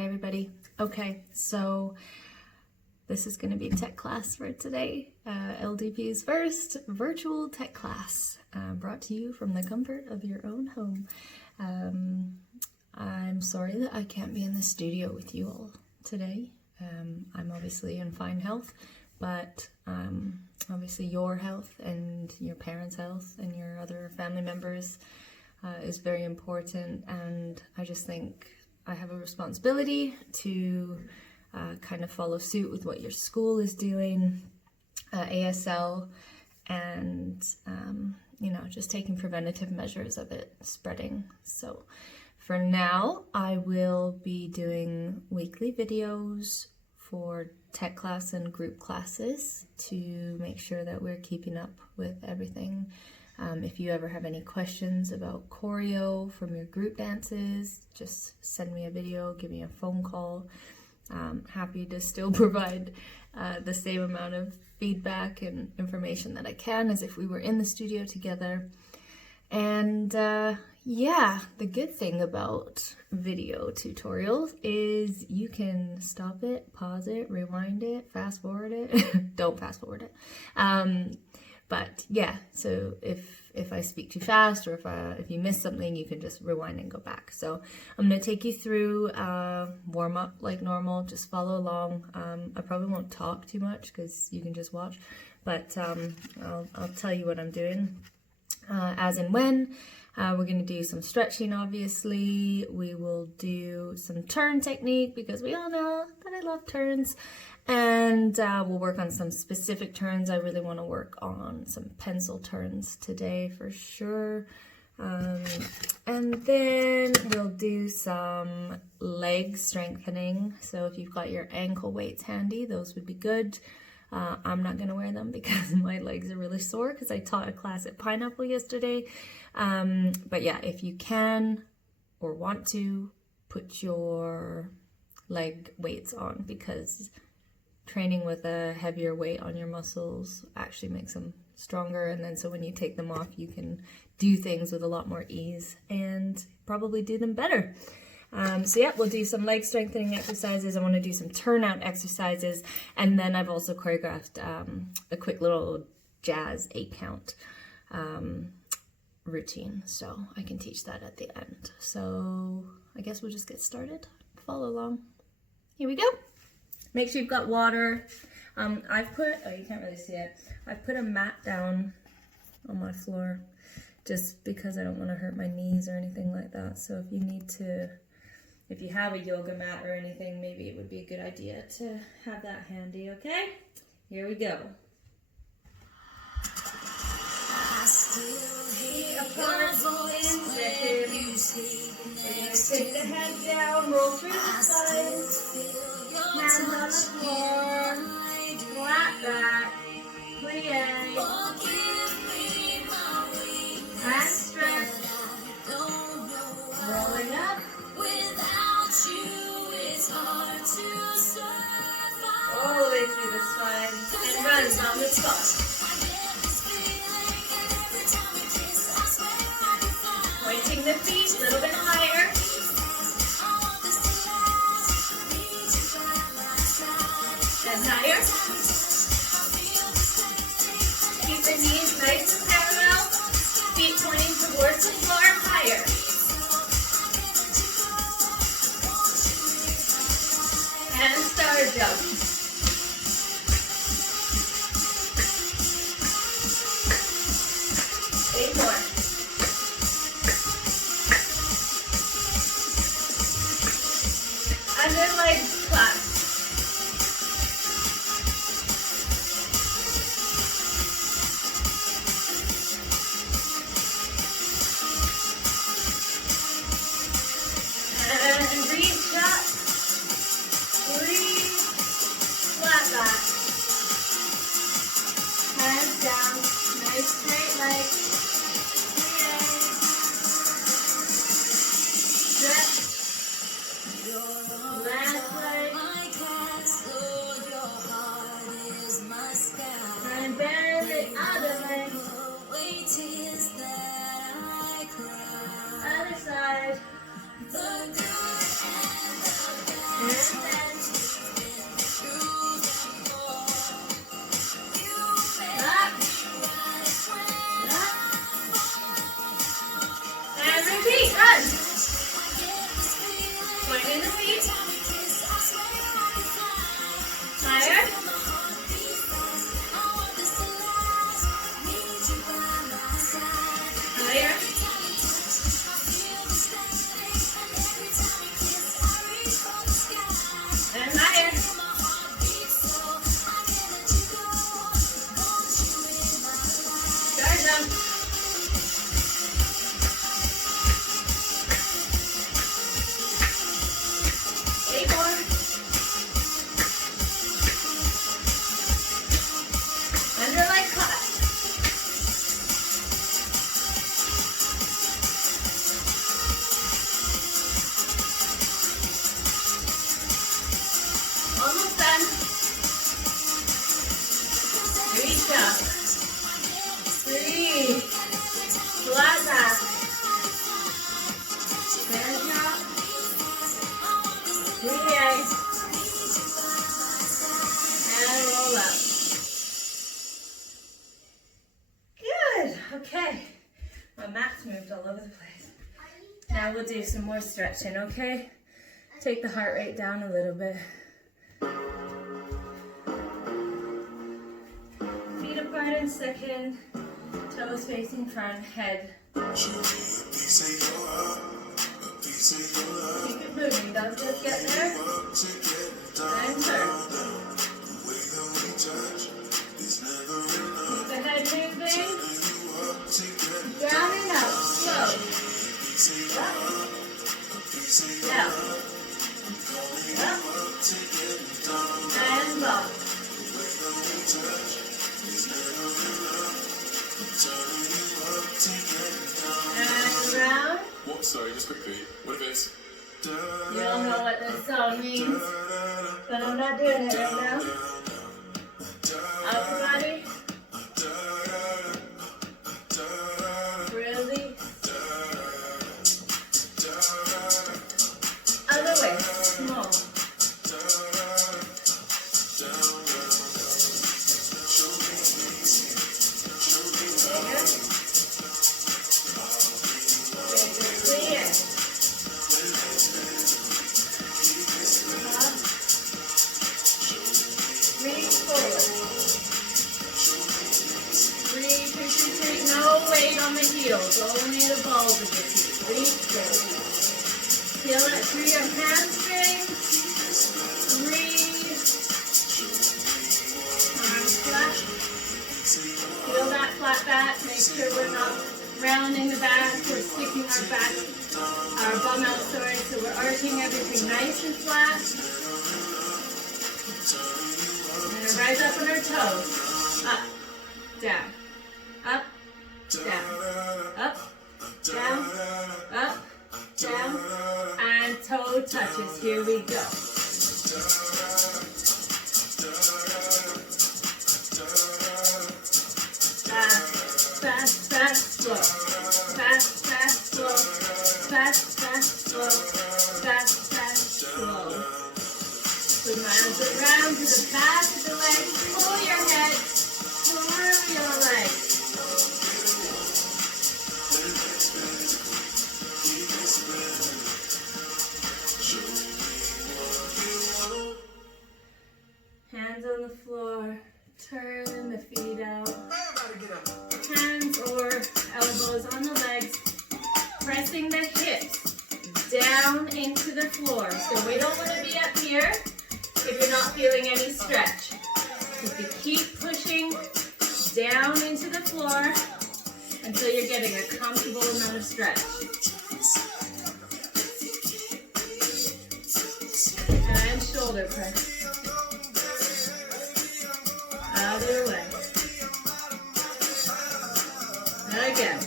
Hi everybody. Okay, so this is going to be tech class for today. LDP's first virtual tech class, brought to you from the comfort of your own home. I'm sorry that I can't be in the studio with you all today. I'm obviously in fine health, but obviously your health and your parents' health and your other family members is very important, and I just think I have a responsibility to kind of follow suit with what your school is doing, ASL, and just taking preventative measures of it spreading. So for now, I will be doing weekly videos for tech class and group classes to make sure that we're keeping up with everything. If you ever have any questions about choreo from your group dances, just send me a video, give me a phone call. Happy to still provide the same amount of feedback and information that I can as if we were in the studio together. And yeah, the good thing about video tutorials is you can stop it, pause it, rewind it, fast forward it. Don't fast forward it. But yeah, so if I speak too fast or if you miss something, you can just rewind and go back. So I'm going to take you through warm up like normal. Just follow along. I probably won't talk too much because you can just watch, but I'll tell you what I'm doing as and when. We're going to do some stretching, obviously. We will do some turn technique because we all know that I love turns. And we'll work on some specific turns. I really want to work on some pencil turns today for sure. And then we'll do some leg strengthening. So if you've got your ankle weights handy, those would be good. I'm not going to wear them because my legs are really sore because I taught a class at Pineapple yesterday. But yeah, if you can or want to, put your leg weights on because training with a heavier weight on your muscles actually makes them stronger, and then so when you take them off you can do things with a lot more ease and probably do them better. So yeah, we'll do some leg strengthening exercises. I want to do some turnout exercises, and then I've also choreographed a quick little jazz 8-count routine, so I can teach that at the end. So I guess we'll just get started. Follow along. Here we go. Make sure you've got water. I've put, oh, you can't really see it. I've put a mat down on my floor just because I don't want to hurt my knees or anything like that. So if you have a yoga mat or anything, maybe it would be a good idea to have that handy, okay? Here we go. I still hear your voice when you speak. We're going to take the head down, roll through the sides. Hands on the floor, flat back, plie, and stretch, rolling up, all the way through the spine, and run down the spot. Pointing the feet a little bit higher. And higher. Keep the knees nice and parallel. Feet pointing towards the floor, higher. And star jump. Eight more. And then leg clap. And reach up, breathe, flat back, hands down, nice straight leg, stretch, last leg, and bend the other leg, other side. Plie. And roll up. Good. Okay. My mat's moved all over the place. Now we'll do some more stretching, okay? Take the heart rate down a little bit. Feet apart in second. Toes facing front, head. Keep it moving, don't just get there. And turn. Keep the head moving. Down and out, slow. Up. Down. Up. And up. And around. What? Sorry, just quickly. What if it's... You all know what this song means, but I'm not doing it right now. Upper body. Really. Other way. Small. Only the balls of your feet. Reach forward. Feel it through your hamstrings. Breathe. Arms flat. Feel that flat back. Make sure we're not rounding the back. We're sticking our back, our bum out, sorry. So we're arching everything nice and flat. We're going to rise up on our toes. Up, down, up, down, up, down, up, down, and toe touches. Here we go. Fast, fast, fast, slow. Fast, fast, slow. Fast, fast, slow. Fast, fast, slow. Put my arms around to the back of the leg. Pull your head through your legs. Hands on the floor, turn the feet out. Hands or elbows on the legs, pressing the hips down into the floor. So we don't want to be up here if you're not feeling any stretch. If you keep pushing down into the floor until you're getting a comfortable amount of stretch. And shoulder press. Other way. Again.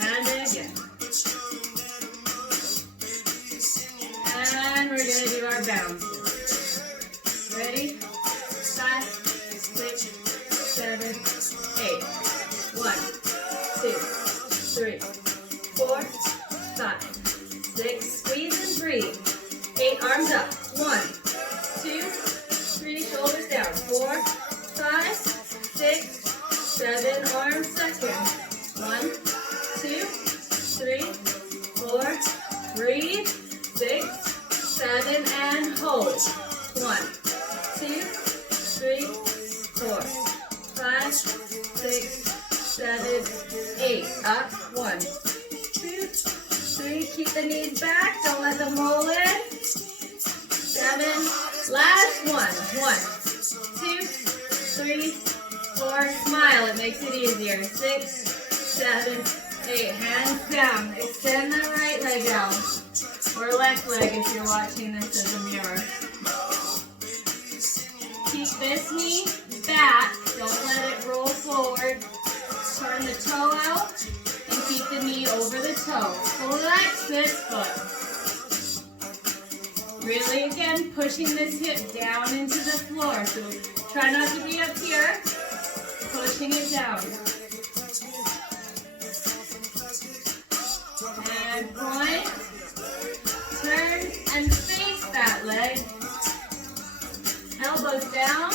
And again. And we're going to do our bounces. Ready? 5, 6, 7, 8. 1, 2, 3, 4, 5, 6. Squeeze and breathe. 8 arms up. 1, 2, 3, shoulders down. 4, 5, 6, 7, arms second. 1, 2, 3, 4, breathe. 6, 7, and hold. 1, 2, 3, 4, 5, 6, 7, 8. Up. 1, 2, 3. Keep the knees back. Don't let them roll in. 7. Last one. 1, 2, 3, 4. Smile. It makes it easier. 6, 7, 8. Hands down. Extend the right leg out. Or left leg if you're watching this as a mirror. Keep this knee back. Don't let it roll forward. Turn the toe out and keep the knee over the toe. Flex this foot. Really, again, pushing this hip down into the floor. So try not to be up here. Pushing it down. And point. and face that leg. Elbows down.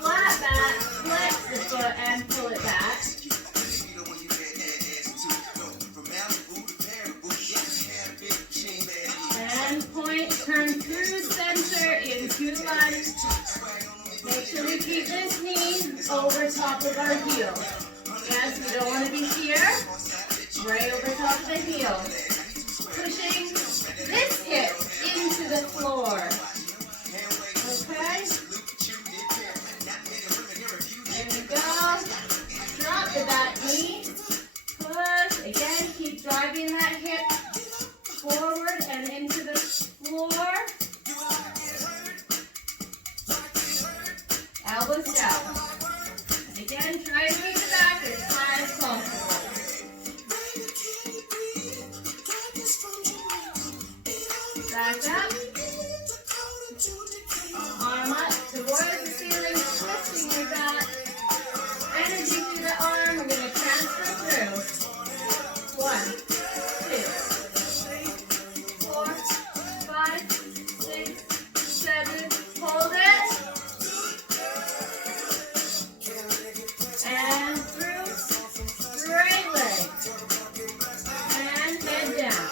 Flat back, flex the foot and pull it back. And point, turn through center into lunge. Make sure we keep this knee over top of our heel. Yes, we don't want to be here. Right over top of the heel. Pushing this hip into the floor. Okay? There we go. Drop the back knee. Push. Again, keep driving that hip forward and into the floor. Elbows down. And again, try to move the back as high as possible. Back up. Arm up towards the ceiling, twisting your back. Energy through the arm. We're going to transfer through. 1, 2, 3, 4, 5, 6, 7. Hold it. And through. Straight leg. And head down.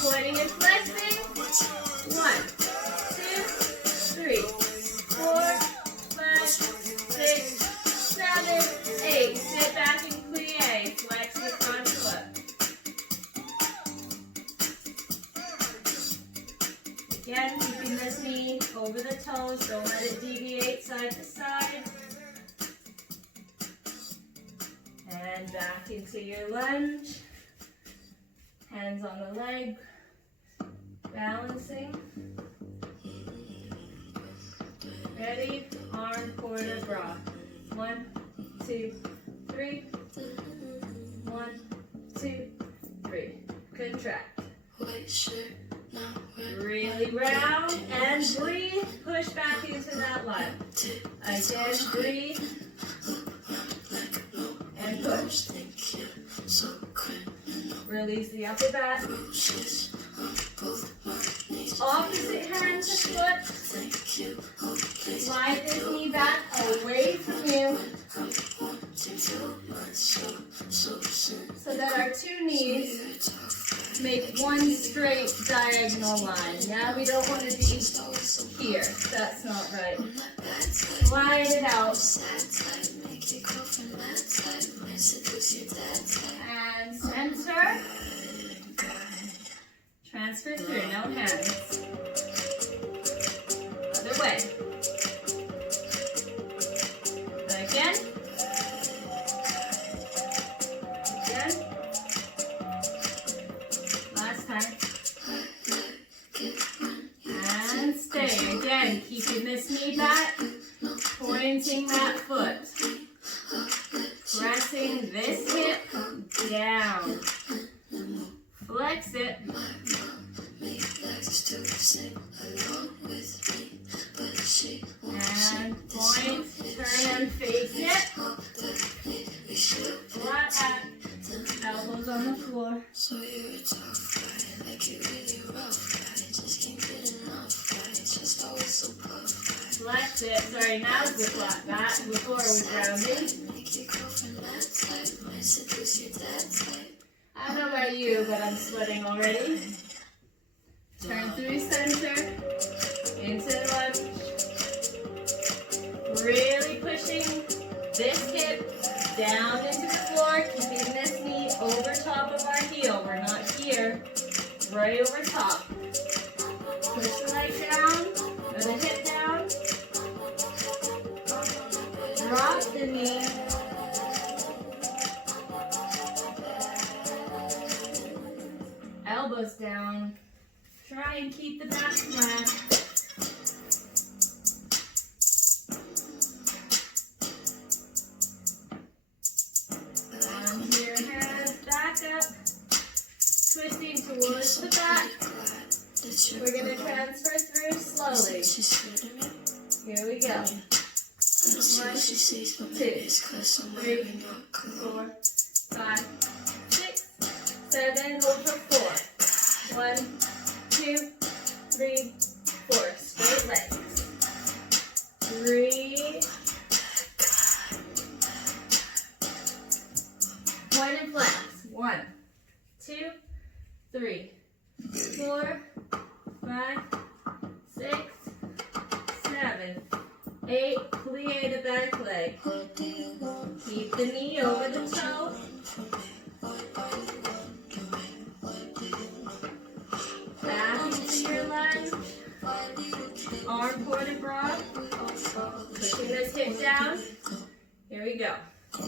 Pointing and flexing. 1, 2, 3, 4, 5, 6, 7, 8. Sit back and plie. Flex the front foot. Again, keeping this knee over the toes. Don't let it deviate side to side. And back into your lunge. Hands on the leg. Balancing. Ready? Arm quarter bra. 1, 2, 3. 1, 2, 3. Contract. Really round and breathe. Push back into that lunge. Again, breathe. And push. Release the upper back. Opposite hand to foot. Slide this knee back away from you. So that our two knees make one straight diagonal line. Now we don't want to be here. That's not right. Slide it out. And center. Transfer through, no hands. Other way. Again. Again. Last time. And stay. Again, keeping this knee back. Pointing that foot. Pressing this hip down. Flex it. And point, turn and face it. Flat back. Elbows on the floor. So you're a tough guy, like you really rough guy. Just can't get enough guy. Just always so puff guy. Flex it. Sorry, now's the flat back. Before it was rounding. I don't know about you, but I'm sweating already. Turn through center, into lunge. Really pushing this hip down into the floor, keeping this knee over top of our heel. We're not here, right over top. Push the leg down, or the hip down. Drop the knee. Elbows down. Try and keep the back flat. And your hands back up. Twisting towards the back. We're going to transfer through slowly. go. 1, 2, 3, 4, 5, 6, 7. Hold for 4. 1, 2, 3, 4. Straight legs. 3. Point and flex. 1, 2, 3, 4, 5, 6, 7, 8. Plie the back leg. Keep the knee over the toe. Back into your lunge. Arm pointed broad. Pushing this hip down. Here we go. 2,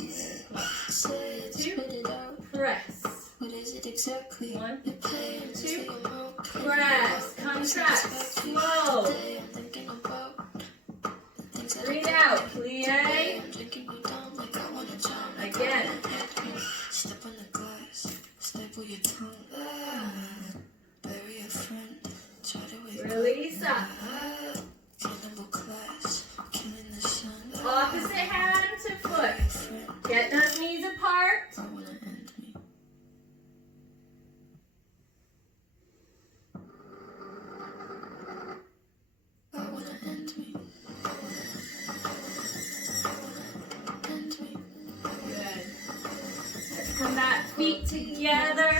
press. 1, 2, press. Contract. Slow. Breathe out. Plie. Again. Release up. Opposite hand to foot. Get those knees apart. Good. Let's come back, feet together.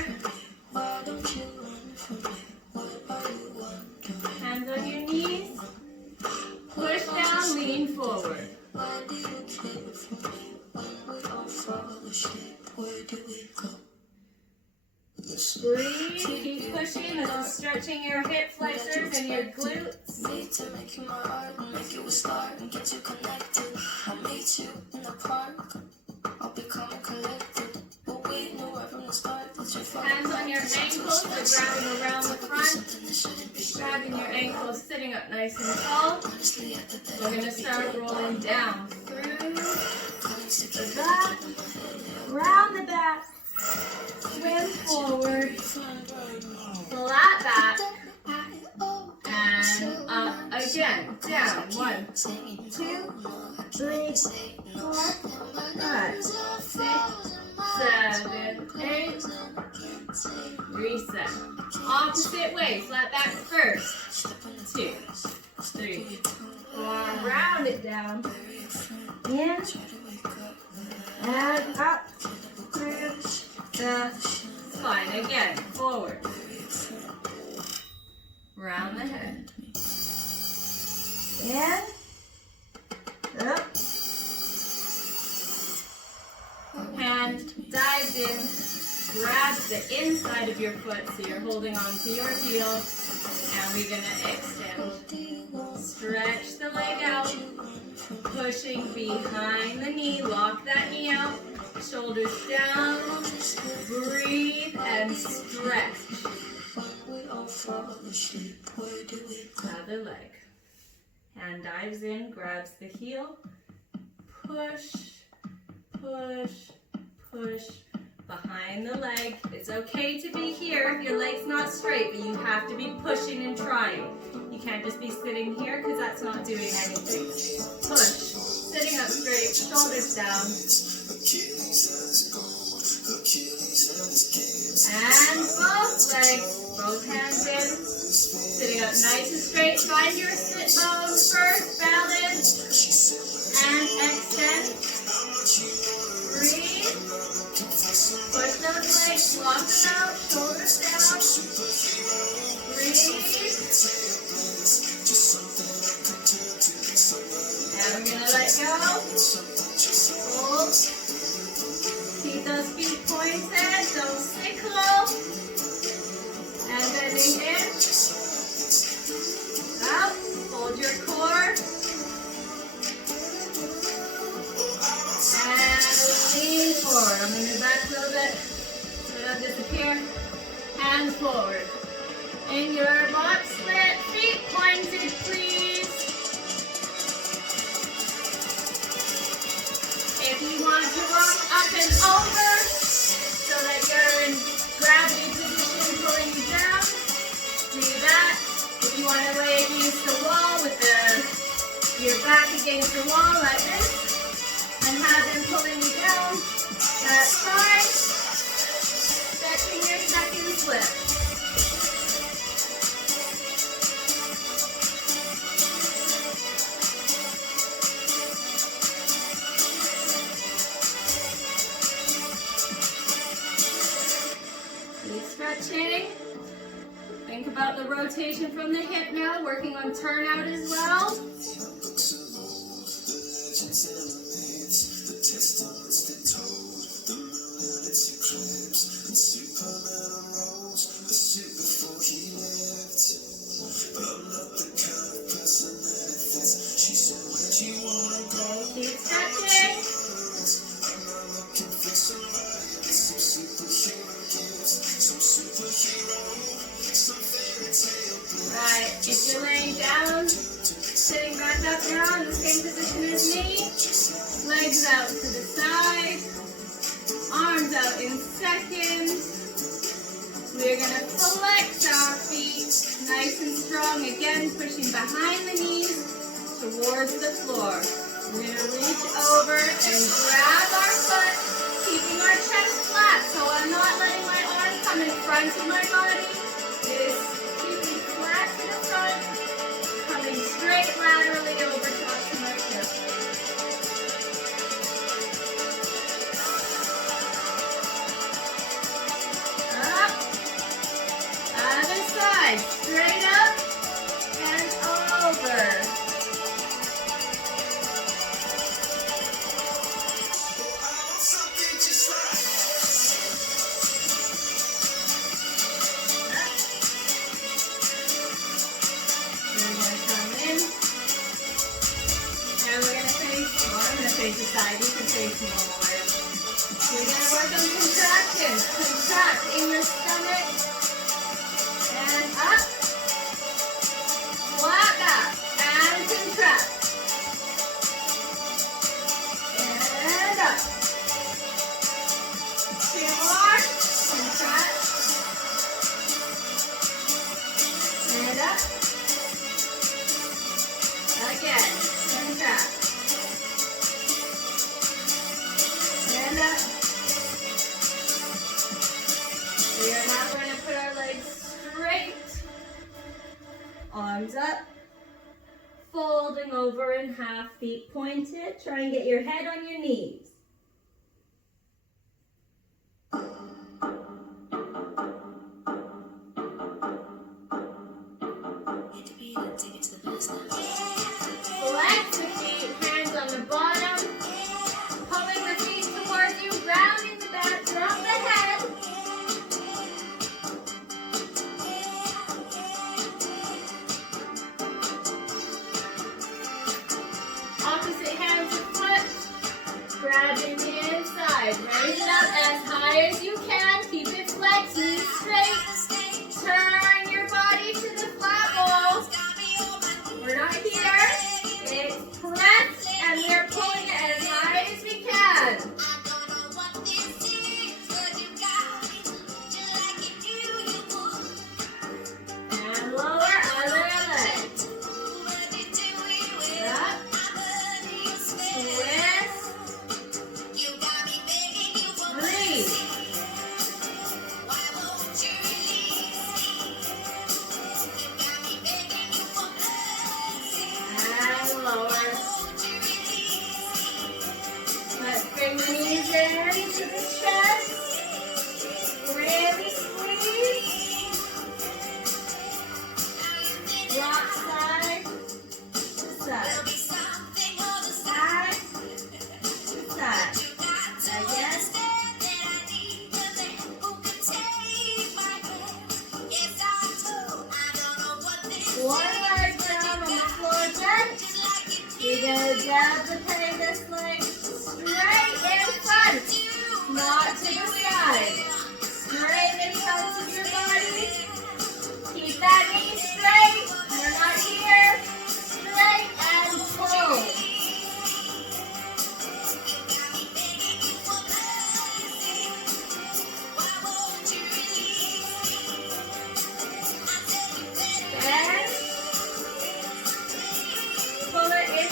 Hands on your knees. Push down, lean forward. Breathe, keep pushing. This is stretching your hip flexors and your glutes. Need to make you my art and make you a star and get you connected. I'll meet you in the park. I'll become collected. But we knew right from the start that you're Hands on your ankles, so grabbing around the front. Grabbing your ankles, sitting up nice and tall. We're going to start rolling down through the back, round the back, swim forward, flat back, and up again. Down. 1, 2, 3, 4, 5, 6, 7, 8. Reset. Opposite way. Flat back first. 2, 3, 4. Round it down. In. And up. Through the spine. Again. Forward. Round the head. In. Up. Hand dives in, grabs the inside of your foot, so you're holding on to your heel, and we're going to extend. Stretch the leg out, pushing behind the knee, lock that knee out, shoulders down, breathe and stretch. Other leg. Hand dives in, grabs the heel, push, push, push behind the leg. It's okay to be here if your leg's not straight, but you have to be pushing and trying. You can't just be sitting here because that's not doing anything. Push. Sitting up straight, shoulders down. And both legs, both hands in. Sitting up nice and straight. Find your sit bones first, balance, and extend. Breathe. Push those legs, lock them out, shoulders down. Breathe. And we're going to let go. Hold. Keep those feet pointed, don't stick low. And bending in. Up. Hold your core. And lean forward. I'm going to move back a little bit so I don't disappear. Hands forward. In your box split, feet pointed, please. If you want to rock up and over so that you're in gravity position pulling you down, do that. If you want to lay against the wall with the your back against the wall like this and have them pulling you down. That's fine. Stretching your second flip. Keep stretching. Think about the rotation from the hip now, working on turnout as well. Keep stretching. Right, if you're laying down, sitting back up now in the same position as me, legs out to the side, arms out in seconds. We're going to flex our feet nice and strong, again pushing behind the knees towards the floor. We're going to reach over and grab our foot, keeping our chest flat, so I'm not letting my arm come in front of my body. It is keeping flat to the front, coming straight laterally over top to my hip. Up. Other side. Straight up and over. Face the side, you can face normal way. We're going to work on contractions. Contract in your stomach. And up. Flat back. And contract. And up. Two more. Contract. And up. Again. Contract. And up. We are now going to put our legs straight, arms up, folding over in half, feet pointed. Try and get your head on your knees. Flex the feet, hands on the bottom. Pulling the feet towards you, rounding the back, drop the head. Opposite hands are flipped, grabbing the inside. Raise it up as high as you can. Keep it flexed, knees straight. Turn your body to the flat wall. We're not here. It's pressed, and we are pulling it as high as we can. And lower, other leg. Up. Twist. Breathe. And lower. Let's bring the knees in to the chest. Really squeeze. Rock side to side. Side to side. Again. One leg down on the floor again. We're going to jab the pelvis leg straight in front, not to the side. Straight in front of your body. Keep that knee straight. We're not here. Straight and pull. Bend. Pull it in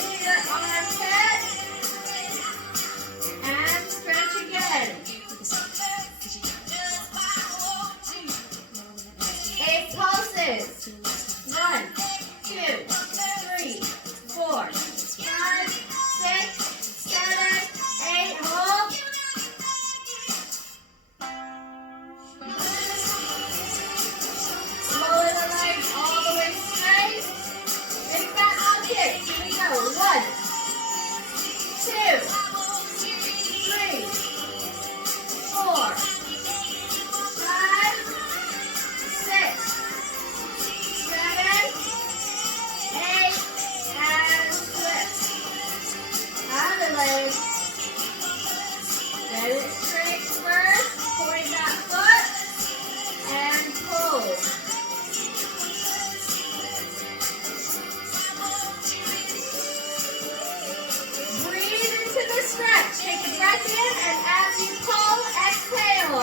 breath in, and as you pull, exhale.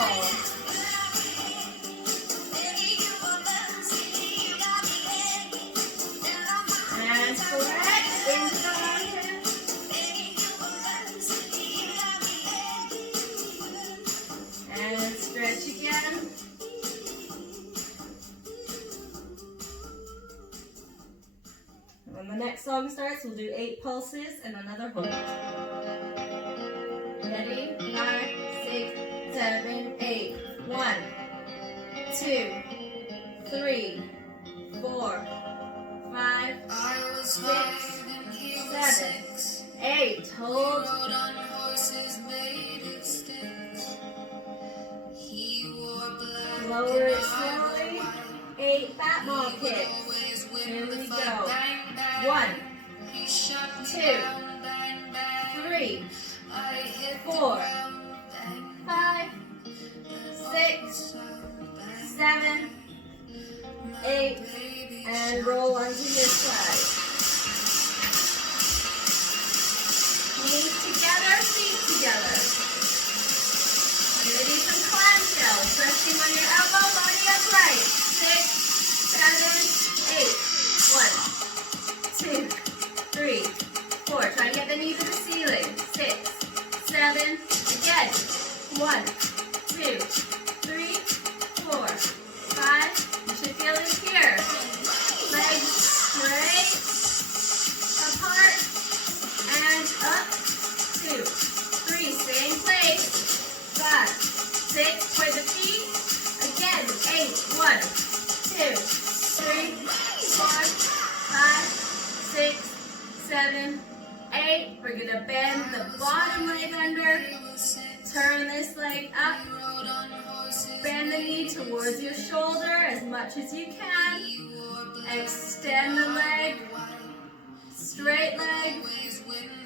And flex into the armpit. And stretch again. When the next song starts, we'll do 8 pulses and another hold. Ready? 5, 6, 7, 8. 1, 2, 3, 4, 5, 6, 7, 8. Hold. Lower it slowly. 8 fat ball kicks. Here we go. 1, 2, 3, 4, 5, 6, 7, 8, and roll onto your side. Knees together, feet together. You're going to do some clamshells. Resting on your elbow, body upright. 6, 7, 8. 1, 2, 3, 4. Try and get the knee to the ceiling. 6, 7. Again. 1, 2, 3, 4, 5. You should feel it here. Legs straight, apart, and up. 2, 3. Same place. 5, 6. Point the feet. Again. 8. 1, 2, 3, 4, 5, 6, 7, 8. We're going to bend the bottom leg under. Turn this leg up. Bend the knee towards your shoulder as much as you can. Extend the leg. Straight leg.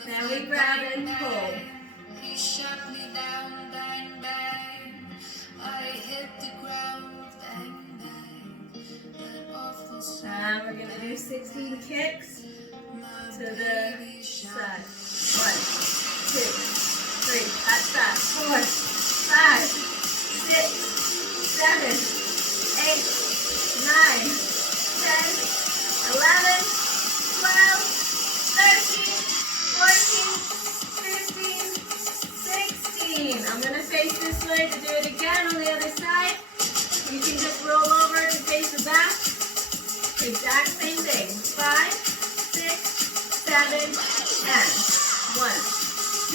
Then we grab and pull. And we're going to do 16 kicks to the side. 1, 2, 3. That's fast. 4, 5, 6, 7, 8, 9, 10, 11, 12, 13, 14, 15, 16. I'm going to face this way to do it again on the other side. You can just roll over to face the back. Exact same thing. 5, 6, 7, and 1,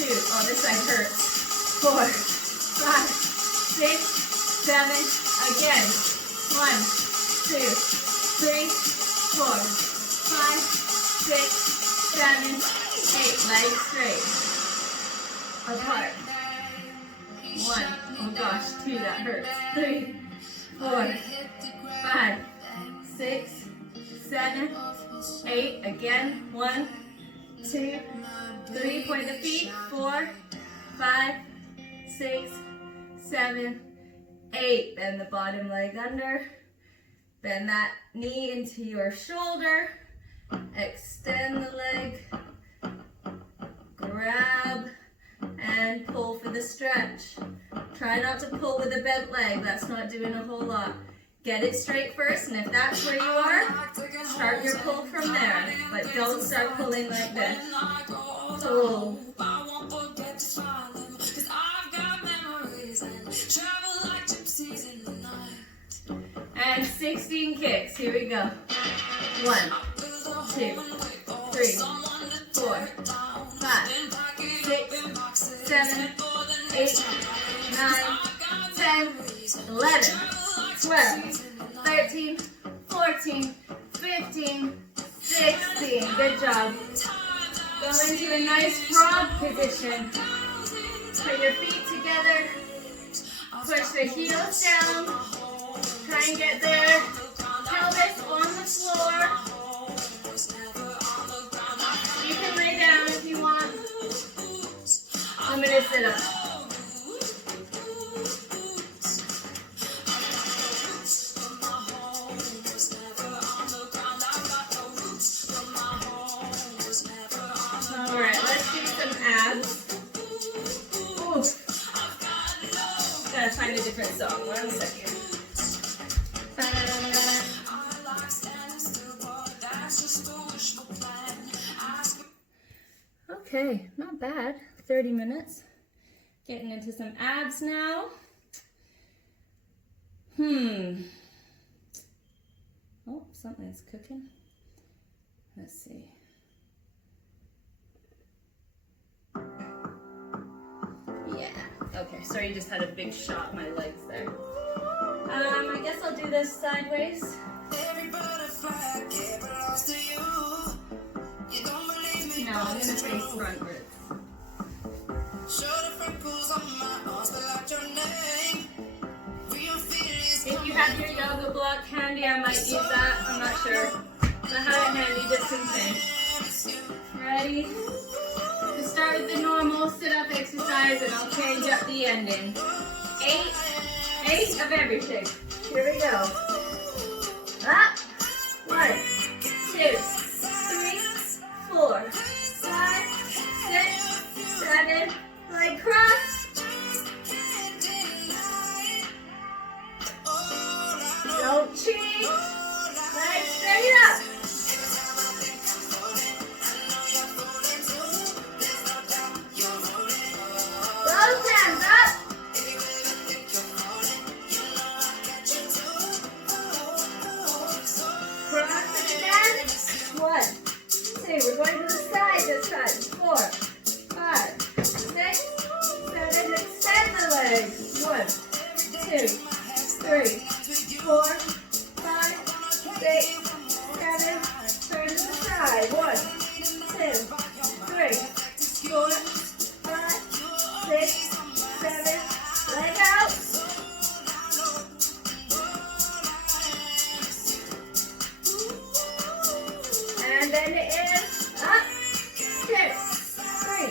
2. Oh, this side hurts. 4, 5, 6, 7. Again. 1, 2, 3, 4, 5, 6, 7, 8. Legs straight. Apart. 1. Oh gosh, 2. That hurts. 3, 4, 5, 6, 7, 8. Again. 1, 2, 3. Point the feet. 4, 5, 6, 7, 8. Bend the bottom leg under. Bend that knee into your shoulder. Extend the leg. Grab and pull for the stretch. Try not to pull with a bent leg. That's not doing a whole lot. Get it straight first, and if that's where you are, start your pull from there. But don't start pulling like this. Pull. And 16 kicks. Here we go. 1, 2, 3, 4, 5, 6, 7, 8, 9, 10, 11, 12, 13, 14, 15, 16. Good job. Go into a nice frog position. Put your feet together. Push the heels down. Try and get their pelvis on the floor. You can lay down if you want. I'm going to sit up. Alright, let's do some abs. Ooh. song. 1 second. Okay, not bad. 30 minutes. Getting into some abs now. Oh, something's cooking. Let's see. Yeah. Okay, sorry, you just had a big shot in my legs there. I guess I'll do this sideways. No, I'm gonna face frontwards. If you have your yoga block handy, I might use that. I'm not sure. I have it handy just in case. Ready? To start with the normal sit-up exercise, and I'll change up the ending. 8 of everything. Here we go. Up. 1, 2, 3, 4, 5, 6, 7. Leg cross. Don't cheat. Legs straight up. Both hands up. Cross it again. 1, 2. We're going to the side this time. 4, 5, 6, 7. Extend the legs. 1, 2, 3, 4, 5, 6, 7. Turn to the side. 1, 2, 3, 4, 5, 6, 7. Leg out. And then in. Up. 2, 3,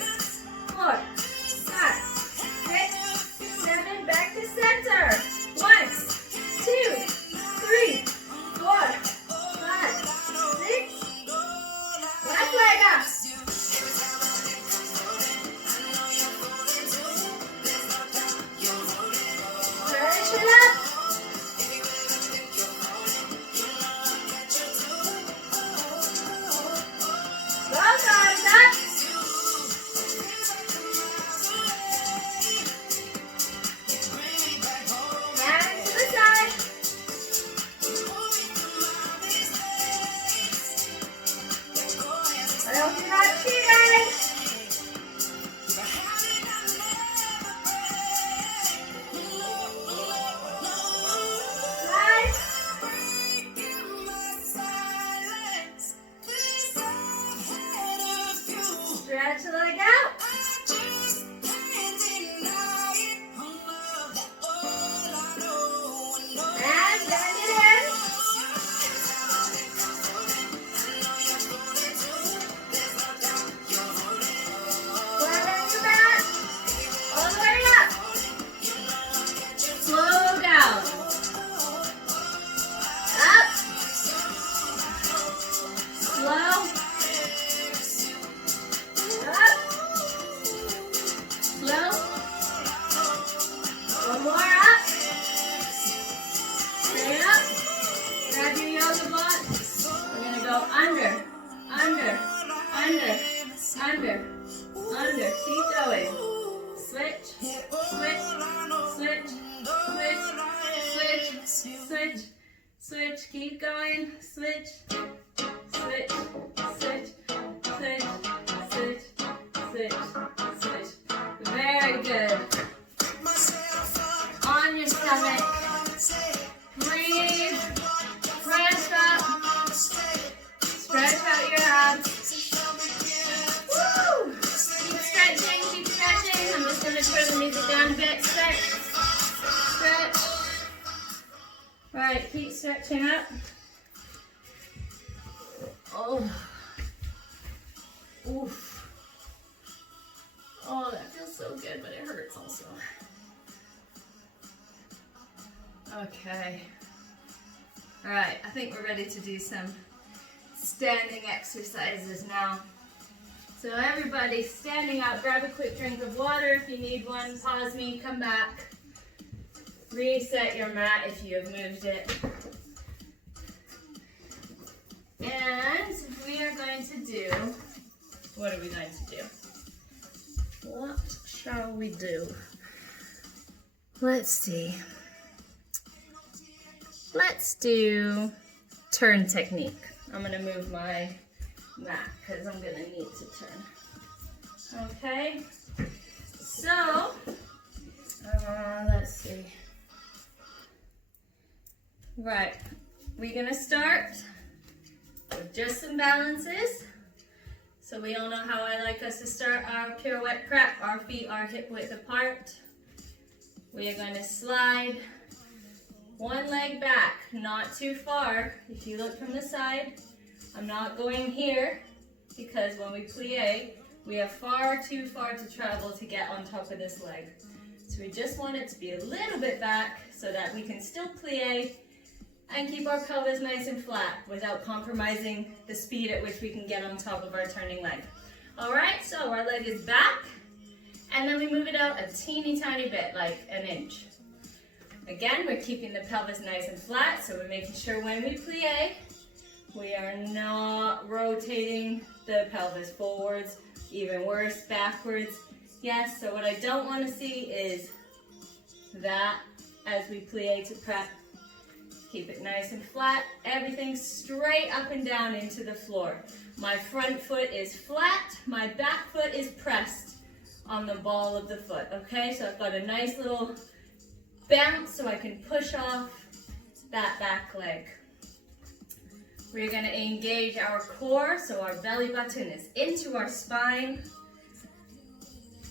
4, 5, 6, 7. Back to center. 1, 2, 3, 4, 5, 6. Left leg up. Finish it up. Both arms up. And to the side. I hope you're not cheating. Side. Stretch the leg out. And bend it in. Flat on your back. All the way up. Slow down. Up. Slow. Up. Slow. One more up. Stay up. Grab your yoga block. We're going to go under, under, under, under, under. Keep going. Switch, switch, switch, switch, switch, switch, switch. Keep going. Switch, switch, switch, switch, switch, switch, switch. Very good. On your stomach. Breathe. Press up. Stretch out your abs. Woo! Keep stretching, keep stretching. I'm just going to turn the music down a bit. Stretch. Stretch. Alright, keep stretching up. Oh. Oof. Oh, that feels so good, but it hurts also. Okay. Alright, I think we're ready to do some standing exercises now. So everybody standing up, grab a quick drink of water if you need one, pause me, come back. reset your mat if you have moved it. And we are going to do, what are we going to do? What shall we do? Let's see. Let's do turn technique. I'm gonna move my mat because I'm gonna need to turn. Okay, so let's see. Right, we're gonna start with just some balances. So we all know how I like us to start our pirouette prep. Our feet are hip width apart. We are going to slide one leg back, not too far. If you look from the side, I'm not going here because when we plie, we have far too far to travel to get on top of this leg. So we just want it to be a little bit back so that we can still plie and keep our pelvis nice and flat without compromising the speed at which we can get on top of our turning leg. All right, so our leg is back, and then we move it out a teeny tiny bit, like an inch. Again, we're keeping the pelvis nice and flat, so we're making sure when we plie, we are not rotating the pelvis forwards, even worse, backwards. Yes, so what I don't want to see is that as we plie to prep. Keep it nice and flat, everything straight up and down into the floor. My front foot is flat, my back foot is pressed on the ball of the foot, okay? So I've got a nice little bounce so I can push off that back leg. We're gonna engage our core so our belly button is into our spine.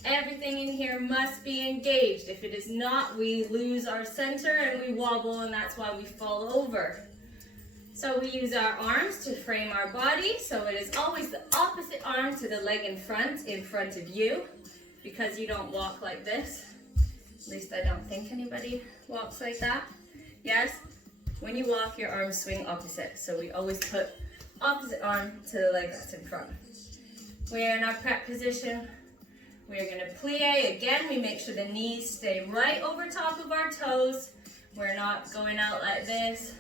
Everything in here must be engaged. If it is not, we lose our center and we wobble, and that's why we fall over. So we use our arms to frame our body. So it is always the opposite arm to the leg in front of you, because you don't walk like this. At least I don't think anybody walks like that. Yes, when you walk, your arms swing opposite. So we always put opposite arm to the leg that's in front. We're in our prep position. We're going to plie. Again, we make sure the knees stay right over top of our toes. We're not going out like this.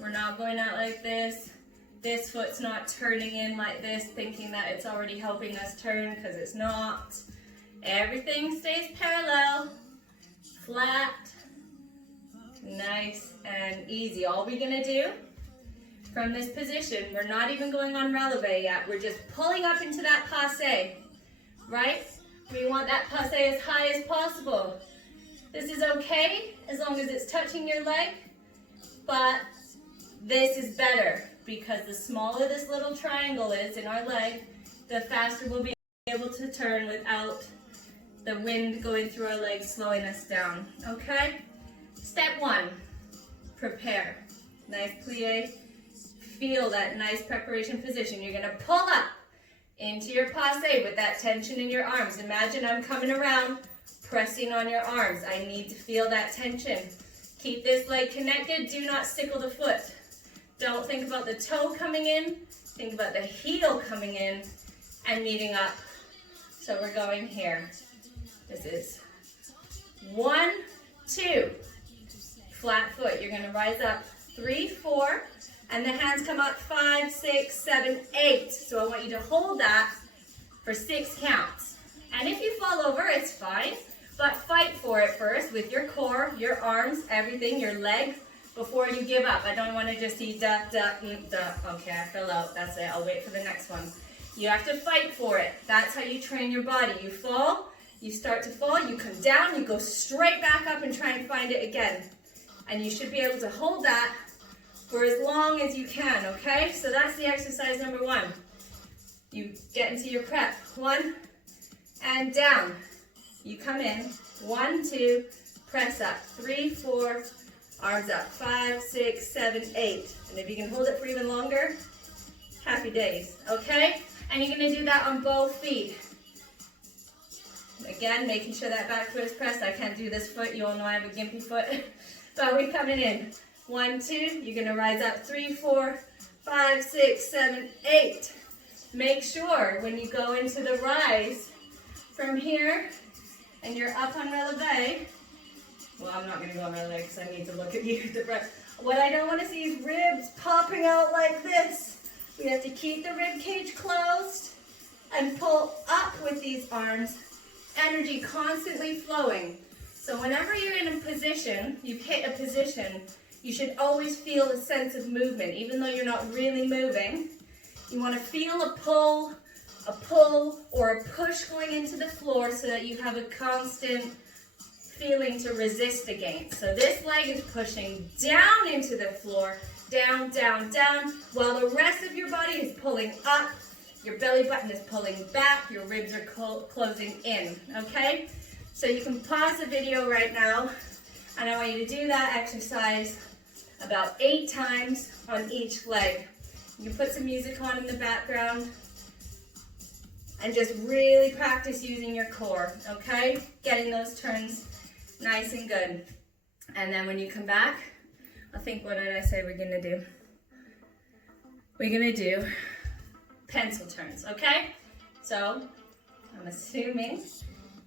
We're not going out like this. This foot's not turning in like this, thinking that it's already helping us turn, because it's not. Everything stays parallel, flat, nice and easy. All we're going to do from this position, we're not even going on releve yet. We're just pulling up into that passe, right? We want that passe as high as possible. This is okay as long as it's touching your leg, but this is better because the smaller this little triangle is in our leg, the faster we'll be able to turn without the wind going through our legs slowing us down, okay? Step one, prepare. Nice plie. Feel that nice preparation position. You're gonna pull up into your passe with that tension in your arms. Imagine I'm coming around, pressing on your arms. I need to feel that tension. Keep this leg connected. Do not sickle the foot. Don't think about the toe coming in. Think about the heel coming in and meeting up. So we're going here. This is 1, 2. Flat foot. You're going to rise up 3, 4. And the hands come up 5, 6, 7, 8. So I want you to hold that for 6 counts. And if you fall over, it's fine. But fight for it first with your core, your arms, everything, your legs, before you give up. I don't want to just see da, da, da. Okay, I fell out. That's it. I'll wait for the next one. You have to fight for it. That's how you train your body. You fall, you start to fall, you come down, you go straight back up and try and find it again. And you should be able to hold that for as long as you can, okay? So that's the exercise number 1. You get into your prep. 1 and down. You come in. 1, 2, press up. 3, 4, arms up. 5, 6, 7, 8. And if you can hold it for even longer, happy days, okay? And you're gonna do that on both feet. Again, making sure that back foot is pressed. I can't do this foot. You all know I have a gimpy foot. But we're coming in. 1, 2, you're going to rise up 3, 4, 5, 6, 7, 8. Make sure when you go into the rise from here and you're up on releve, Well, I'm not going to go on my legs. I need to look at you. What I don't want to see is ribs popping out like this. We have to keep the rib cage closed and pull up with these arms. Energy constantly flowing. So whenever you're in a position, you hit a position, you should always feel a sense of movement. Even though you're not really moving, you want to feel a pull, or a push going into the floor so that you have a constant feeling to resist against. So this leg is pushing down into the floor, down, down, down, while the rest of your body is pulling up. Your belly button is pulling back, your ribs are closing in, okay? So you can pause the video right now, and I want you to do that exercise about 8 times on each leg. You can put some music on in the background and just really practice using your core, okay? Getting those turns nice and good. And then when you come back, I think, what did I say we're gonna do? We're gonna do pencil turns, okay? So I'm assuming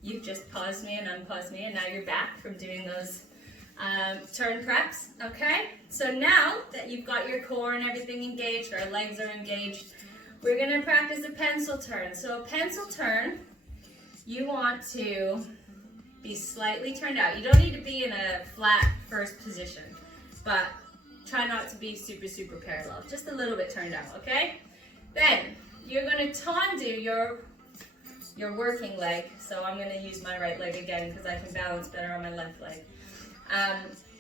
you've just paused me and unpaused me, and now you're back from doing those turn preps, okay? So now that you've got your core and everything engaged, our legs are engaged, we're gonna practice a pencil turn. So a pencil turn, you want to be slightly turned out. You don't need to be in a flat first position, but try not to be super, super parallel. Just a little bit turned out, okay? Then you're gonna tendu your working leg. So I'm gonna use my right leg again because I can balance better on my left leg.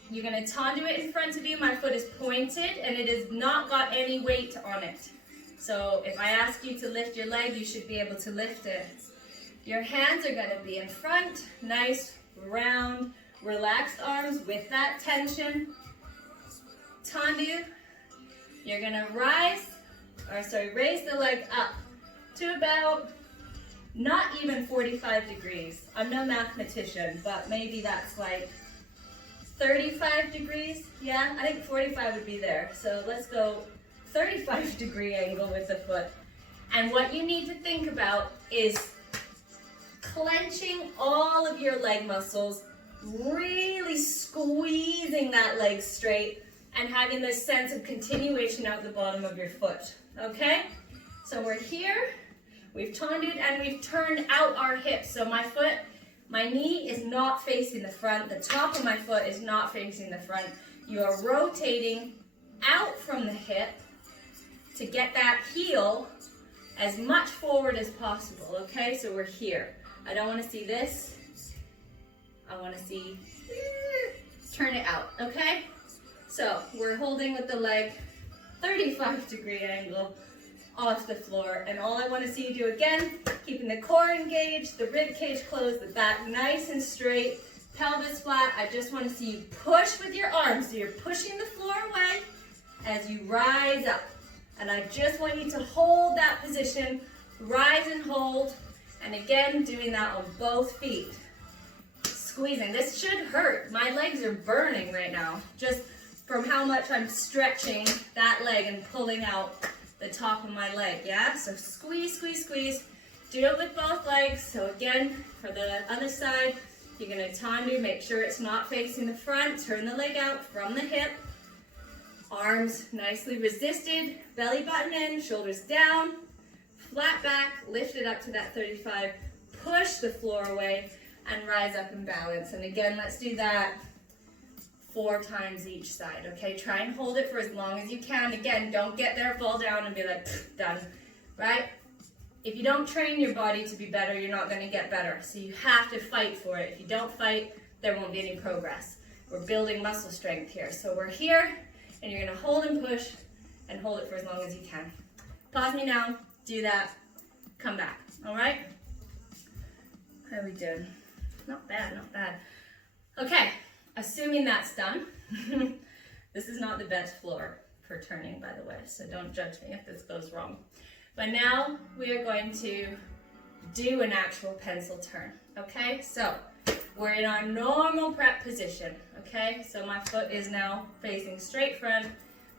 You're gonna tendu it in front of you. My foot is pointed and it has not got any weight on it. So if I ask you to lift your leg, you should be able to lift it. Your hands are gonna be in front, nice, round, relaxed arms with that tension. Tendu. You're gonna raise the leg up to about, not even 45 degrees. I'm no mathematician, but maybe that's like 35 degrees. Yeah, I think 45 would be there. So let's go 35 degree angle with the foot. And what you need to think about is clenching all of your leg muscles, really squeezing that leg straight, and having this sense of continuation out the bottom of your foot, okay? So we're here, we've tendued, and we've turned out our hips. So my knee is not facing the front, the top of my foot is not facing the front. You are rotating out from the hip to get that heel as much forward as possible, okay? So we're here. I don't want to see this. I want to see, turn it out, okay? So we're holding with the leg 35 degree angle off the floor, and all I want to see you do again, keeping the core engaged, the rib cage closed, the back nice and straight, pelvis flat. I just want to see you push with your arms. So you're pushing the floor away as you rise up. And I just want you to hold that position, rise and hold, and again, doing that on both feet. Squeezing. This should hurt. My legs are burning right now, just from how much I'm stretching that leg and pulling out the top of my leg, yeah? So squeeze, squeeze, squeeze. Do it with both legs. So again, for the other side, you're gonna tendu, make sure it's not facing the front, turn the leg out from the hip. Arms nicely resisted, belly button in, shoulders down, flat back, lift it up to that 35, push the floor away, and rise up and balance. And again, let's do that 4 times each side, okay? Try and hold it for as long as you can. Again, don't get there, fall down, and be like, done, right? If you don't train your body to be better, you're not gonna get better. So you have to fight for it. If you don't fight, there won't be any progress. We're building muscle strength here. So we're here, and you're gonna hold and push, and hold it for as long as you can. Pause me now, do that, come back, all right? How are we doing? Not bad, not bad. Okay, assuming that's done, this is not the best floor for turning, by the way, so don't judge me if this goes wrong. But now we are going to do an actual pencil turn, okay? So we're in our normal prep position, okay? So my foot is now facing straight front,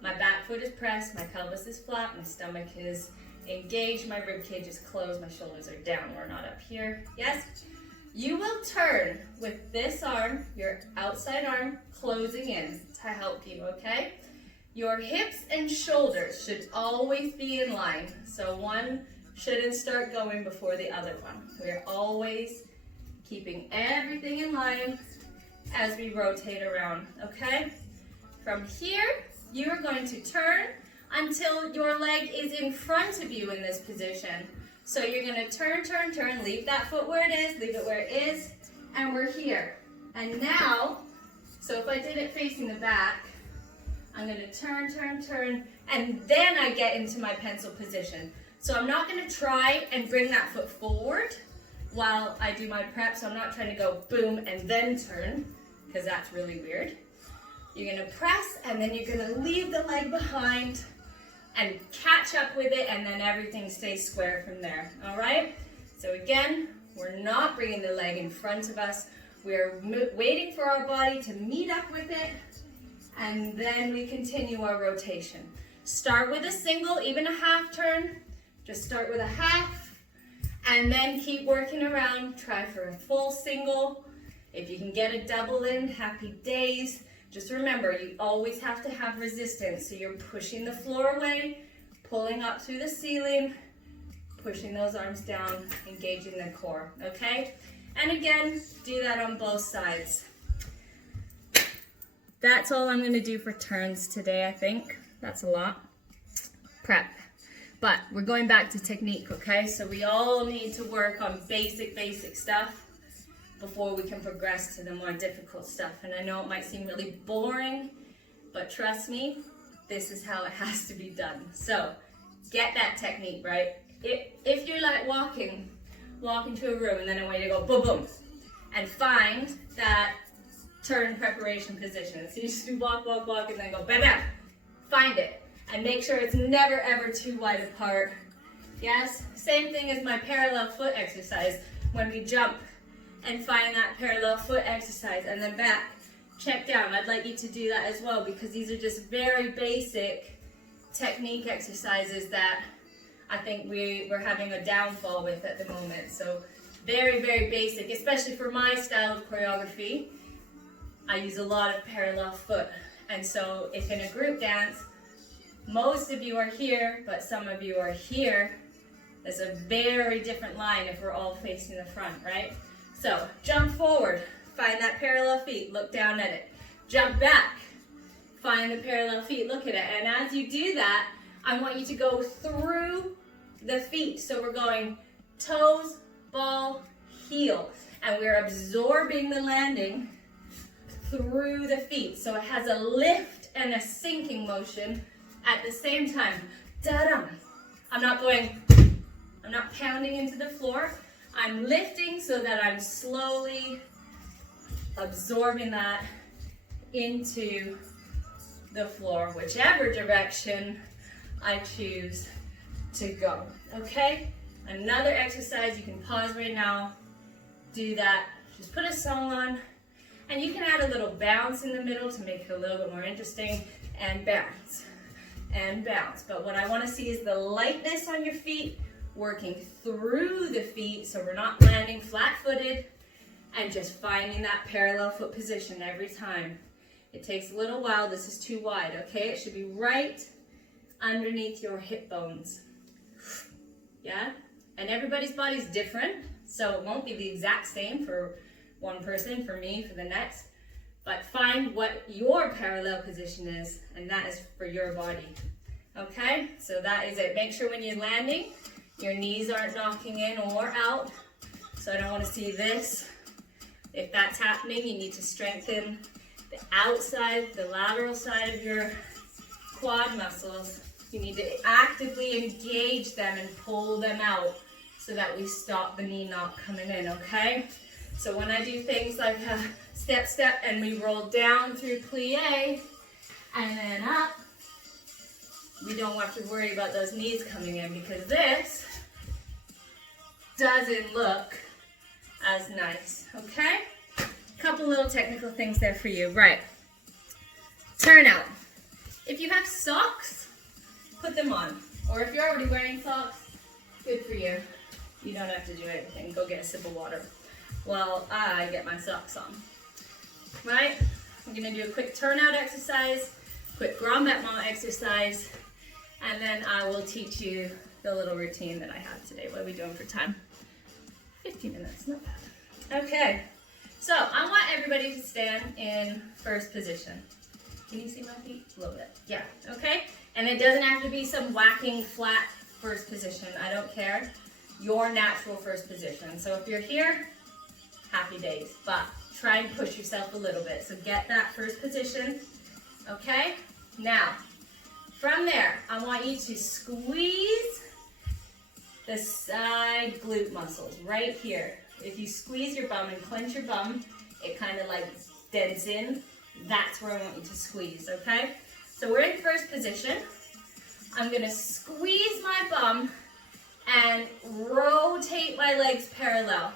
my back foot is pressed, my pelvis is flat, my stomach is engaged, my rib cage is closed, my shoulders are down, we're not up here, yes? you will turn with this arm, your outside arm, closing in to help you, okay? Your hips and shoulders should always be in line. So one shouldn't start going before the other one. We're always keeping everything in line as we rotate around, okay? From here, you are going to turn until your leg is in front of you in this position. So you're gonna turn, turn, turn, leave that foot where it is, leave it where it is, and we're here. And now, so if I did it facing the back, I'm gonna turn, turn, turn, and then I get into my pencil position. So I'm not gonna try and bring that foot forward while I do my prep, so I'm not trying to go boom and then turn, because that's really weird. You're gonna press, and then you're gonna leave the leg behind and catch up with it, and then everything stays square from there, all right? So again, we're not bringing the leg in front of us. We're waiting for our body to meet up with it, and then we continue our rotation. Start with a single, even a half turn. Just start with a half, and then keep working around. Try for a full single. If you can get a double in, happy days. Just remember, you always have to have resistance. So you're pushing the floor away, pulling up through the ceiling, pushing those arms down, engaging the core, okay? And again, do that on both sides. That's all I'm gonna do for turns today, I think. That's a lot. Prep. But we're going back to technique, okay? So we all need to work on basic stuff before we can progress to the more difficult stuff. And I know it might seem really boring, but trust me, this is how it has to be done. So get that technique, right? If you're like walking to a room and then a way to go boom, boom, and find that turn preparation position. So you just do walk, and then go bam, bam. Find it, and make sure it's never ever too wide apart. Yes, same thing as my parallel foot exercise. When we jump, and find that parallel foot exercise, and then back, check down. I'd like you to do that as well, because these are just very basic technique exercises that I think we're having a downfall with at the moment. So very, very basic, especially for my style of choreography. I use a lot of parallel foot. And so if in a group dance, most of you are here, but some of you are here, there's a very different line if we're all facing the front, right? So jump forward, find that parallel feet, look down at it. Jump back, find the parallel feet, look at it. And as you do that, I want you to go through the feet. So we're going toes, ball, heel. And we're absorbing the landing through the feet. So it has a lift and a sinking motion at the same time. Da-dum. I'm not pounding into the floor. I'm lifting so that I'm slowly absorbing that into the floor, whichever direction I choose to go, okay? Another exercise, you can pause right now, do that, just put a song on, and you can add a little bounce in the middle to make it a little bit more interesting, and bounce, and bounce. But what I wanna see is the lightness on your feet, working through the feet so we're not landing flat-footed, and just finding that parallel foot position every time. It takes a little while. This is too wide, okay? It should be right underneath your hip bones. Yeah? And everybody's body's different, so it won't be the exact same for one person, for me, for the next. But find what your parallel position is, and that is for your body. Okay? So that is it. Make sure when you're landing, your knees aren't knocking in or out. So I don't want to see this. If that's happening, you need to strengthen the outside, the lateral side of your quad muscles. You need to actively engage them and pull them out so that we stop the knee knock coming in, okay? So when I do things like a step, step, and we roll down through plie and then up, we don't have to worry about those knees coming in, because this doesn't look as nice, okay? Couple little technical things there for you. Right, turnout. If you have socks, put them on. Or if you're already wearing socks, good for you. You don't have to do anything. Go get a sip of water. while I get my socks on. Right? I'm gonna do a quick turnout exercise, quick grand battement exercise, and then I will teach you the little routine that I have today. What are we doing for time? 15 minutes, not bad. Okay, so I want everybody to stand in first position. Can you see my feet? A little bit. Yeah, okay? And it doesn't have to be some whacking flat first position. I don't care. Your natural first position. So if you're here, happy days. But try and push yourself a little bit. So get that first position. Okay? Now, from there, I want you to squeeze the side glute muscles right here. If you squeeze your bum and clench your bum, it kind of like dents in. That's where I want you to squeeze, okay? So we're in first position. I'm gonna squeeze my bum and rotate my legs parallel.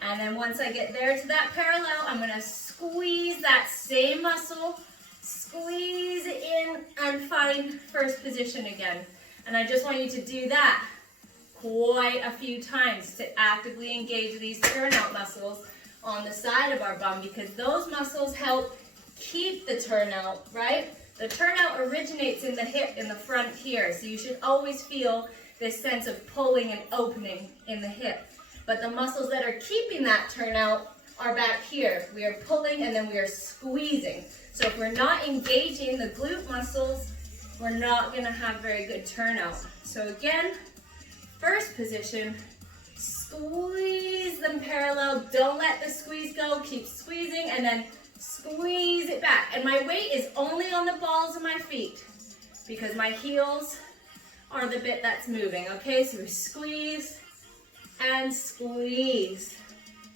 And then once I get there to that parallel, I'm gonna squeeze that same muscle, squeeze it in and find first position again. And I just want you to do that quite a few times to actively engage these turnout muscles on the side of our bum, because those muscles help keep the turnout, right? The turnout originates in the hip in the front here, so you should always feel this sense of pulling and opening in the hip. But the muscles that are keeping that turnout are back here. We are pulling and then we are squeezing. So if we're not engaging the glute muscles, we're not gonna have very good turnout. So again, first position, squeeze them parallel. Don't let the squeeze go. Keep squeezing and then squeeze it back. And my weight is only on the balls of my feet because my heels are the bit that's moving. Okay, so we squeeze and squeeze.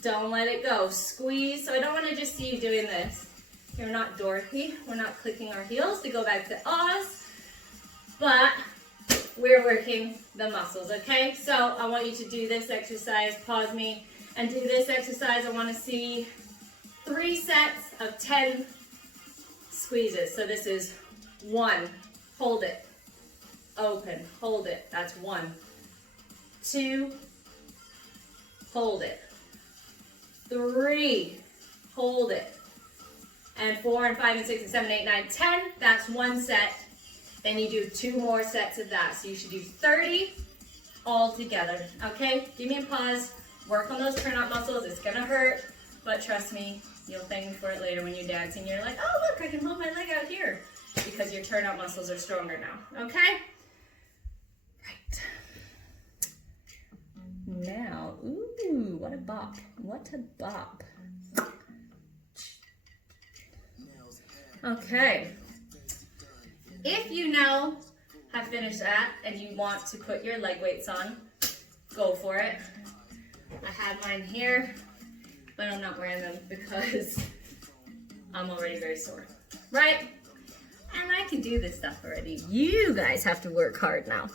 Don't let it go. Squeeze. So I don't want to just see you doing this. You're not Dorothy. We're not clicking our heels to go back to Oz. But we're working the muscles, okay? So I want you to do this exercise, pause me, and do this exercise. I want to see 3 sets of 10 squeezes. So this is 1, hold it, open, hold it, that's 1. 2, hold it. 3, hold it. And 4 and 5 and 6 and 7, 8, 9, 10, that's 1 set. Then you do 2 more sets of that. So you should do 30 all together. Okay, give me a pause. Work on those turnout muscles. It's gonna hurt, but trust me, you'll thank me for it later when you're dancing. You're like, oh look, I can hold my leg out here because your turnout muscles are stronger now. Okay? Right. Now, ooh, what a bop. What a bop. Okay. If you now have finished that and you want to put your leg weights on, go for it. I have mine here, but I'm not wearing them because I'm already very sore, right? And I can do this stuff already. You guys have to work hard now.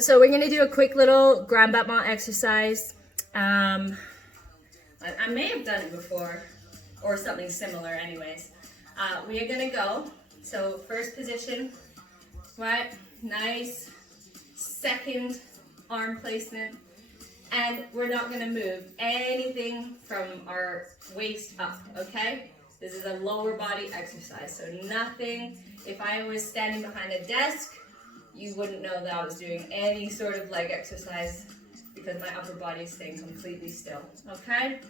So we're gonna do a quick little grand battement exercise. I may have done it before or something similar anyways. We are gonna go. So first position, right? Nice. Second arm placement. And we're not gonna move anything from our waist up, okay? This is a lower body exercise, so nothing. If I was standing behind a desk, you wouldn't know that I was doing any sort of leg exercise because my upper body is staying completely still, okay?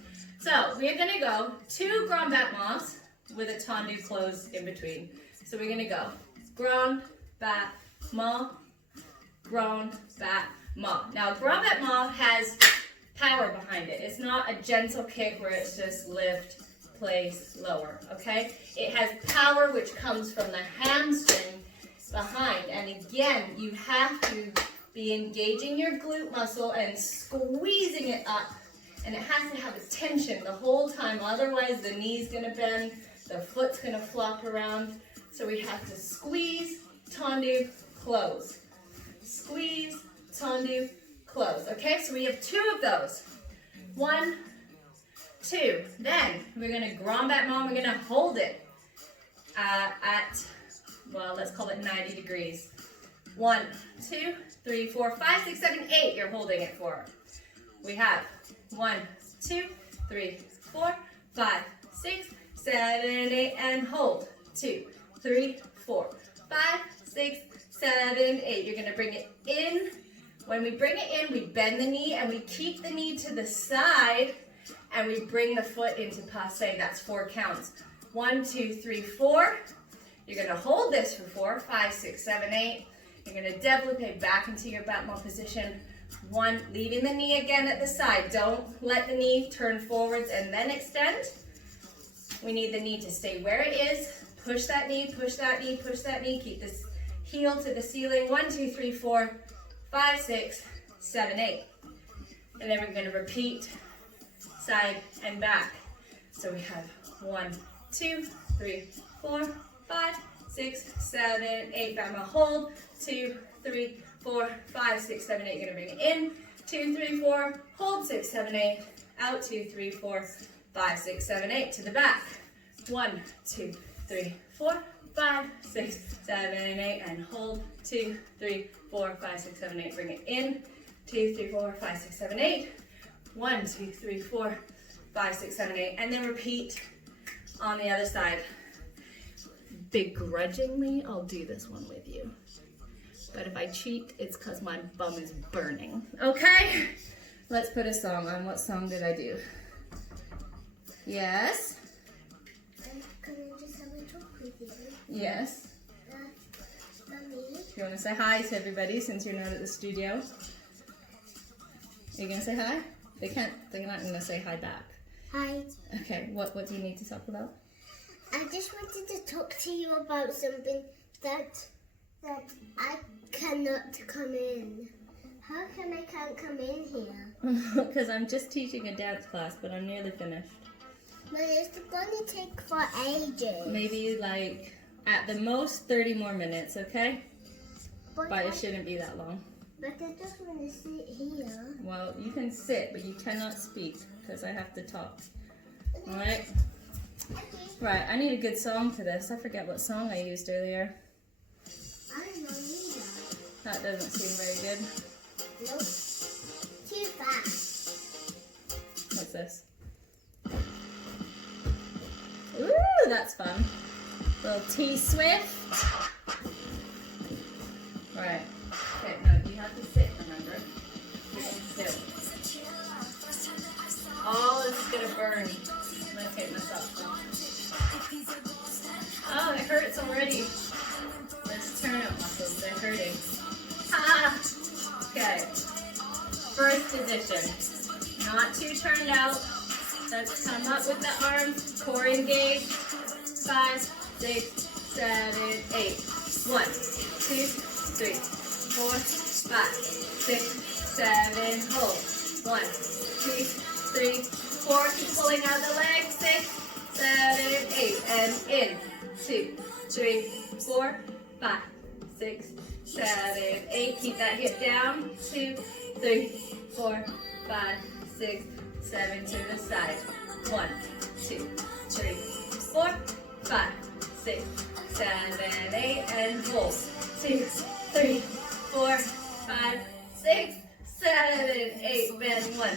So we're gonna go 2 grand battements with a tendu close in between. So we're gonna go grand battement, grand battement. Now grand battement has power behind it. It's not a gentle kick where it's just lift, place, lower, okay? It has power which comes from the hamstring behind. And again, you have to be engaging your glute muscle and squeezing it up. And it has to have a tension the whole time, otherwise the knee's gonna bend, the foot's gonna flop around. So we have to squeeze, tendu, close. Squeeze, tendu, close. Okay, so we have 2 of those. 1, 2. Then we're gonna grand battement, we're gonna hold it at, well, let's call it 90 degrees. 1, 2, 3, 4, 5, 6, 7, 8 you're holding it for. We have 1, 2, 3, 4, 5, 6, 7, 8, and hold. 2, 3, 4, 5, 6, 7, 8. You're gonna bring it in. When we bring it in, we bend the knee and we keep the knee to the side and we bring the foot into passe. That's 4 counts. 1, 2, 3, 4. You're gonna hold this for 4, 5, 6, 7, 8. You're gonna développé back into your battement position. 1, leaving the knee again at the side. Don't let the knee turn forwards and then extend. We need the knee to stay where it is. Push that knee, push that knee, push that knee. Keep this heel to the ceiling. 1, 2, 3, 4, 5, 6, 7, 8. And then we're gonna repeat side and back. So we have 1, 2, 3, 4, 5, 6, 7, 8. Battement hold. 2, 3, 4, 5, 6, 7, 8. You're gonna bring it in. 2, 3, 4. Hold 6, 7, 8. Out. 2, 3, 4, 5, 6, 7, 8. To the back. 1, 2, 3, 4, 5, 6, 7, 8. And hold. 2, 3, 4, 5, 6, 7, 8. Bring it in. 2, 3, 4, 5, 6, 7, 8. 1, 2, 3, 4, 5, 6, 7, 8. And then repeat on the other side. Begrudgingly, I'll do this one with you. But if I cheat, it's because my bum is burning. Okay? Let's put a song on. What song did I do? Yes? Can I just have a talk with you? Yes. Mummy? You want to say hi to everybody since you're not at the studio? Are you going to say hi? They're not going to say hi back. Hi. Okay, what do you need to talk about? I just wanted to talk to you about something that I cannot come in. How come I can't come in here? Because I'm just teaching a dance class, but I'm nearly finished. But it's going to take for ages. Maybe like at the most 30 more minutes, okay? But it shouldn't be that long. But I just want to sit here. Well, you can sit, but you cannot speak because I have to talk. Alright? Okay. Right, I need a good song for this. I forget what song I used earlier. I don't know either. That doesn't seem very good. Nope. Too fast. What's this? Ooh, that's fun. Little T-Swift. Right. Okay, no, you have to sit, remember? You have to sit. All is gonna burn. I'm gonna take my socks off. Oh, it hurts already. Those turnout muscles, they're hurting. Ha! Okay. First position. Not too turned out. Let's come up with the arms. Core engaged. 5, 6, 7, 8. 1, 2, 3, 4, 5, 6, 7. Hold. 1, 2, 3, 4. Keep pulling out the legs. 6, 7, 8. And in. 2, 3, 4, 5, 6, 7, 8. Keep that hip down. 2, 3, 4, 5, 6, 7 to the side. 1, 2, 3, 4, 5, 6, 7, 8. And hold. 2, 3, 4, 5, 6, 7, 8. Bend. 1,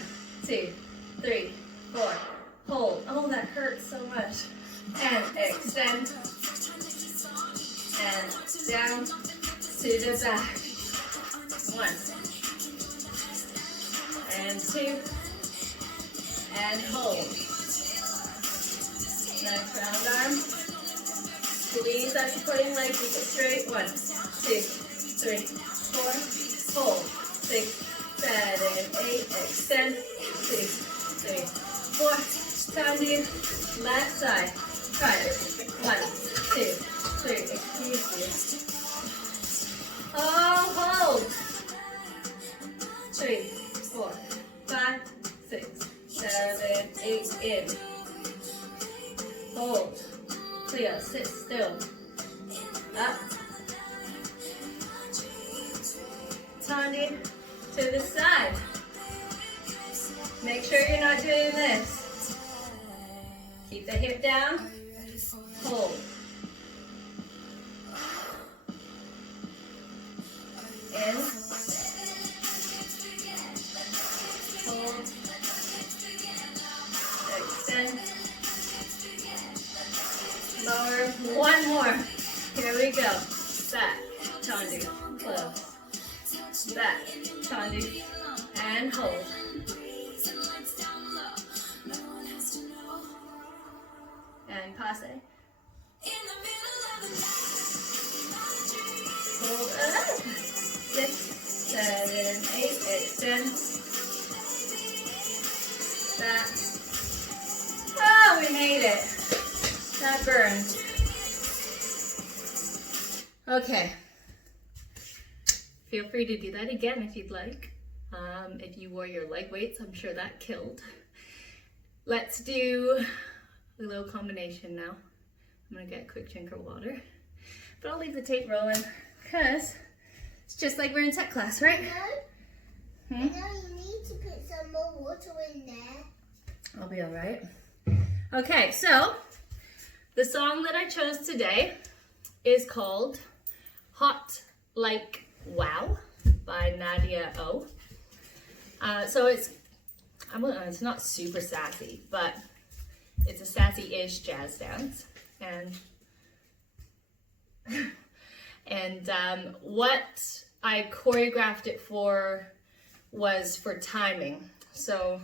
2, 3, 4. Hold. Oh, that hurts so much. And extend. And down to the back. 1 and 2 and hold. Next round arm. Squeeze that supporting leg, keep it straight. 1, 2, 3, 4. Hold. 6, 7, 8. Extend. 2, 3, 4. Down to left side. Try it. 1, 2, 3. Excuse me. Oh, hold. 3, 4, 5, 6, 7, 8. In. Hold. Cleo, sit still. Up. Tandi to the side. Make sure you're not doing this. Keep the hip down. Hold. In. Hold. back, tendu, and hold. And passe. Hold up. 6, 7, 8, extend. Back. Oh, we made it. That burned. Okay. Feel free to do that again if you'd like. If you wore your leg weights, I'm sure that killed. Let's do a little combination now. I'm gonna get a quick drink of water. But I'll leave the tape rolling because it's just like we're in tech class, right? No, you need to put some more water in there. I'll be all right. Okay, so the song that I chose today is called Hot Like Wow by Nadia O. So it's not super sassy, but it's a sassy-ish jazz dance. And what I choreographed it for was for timing. So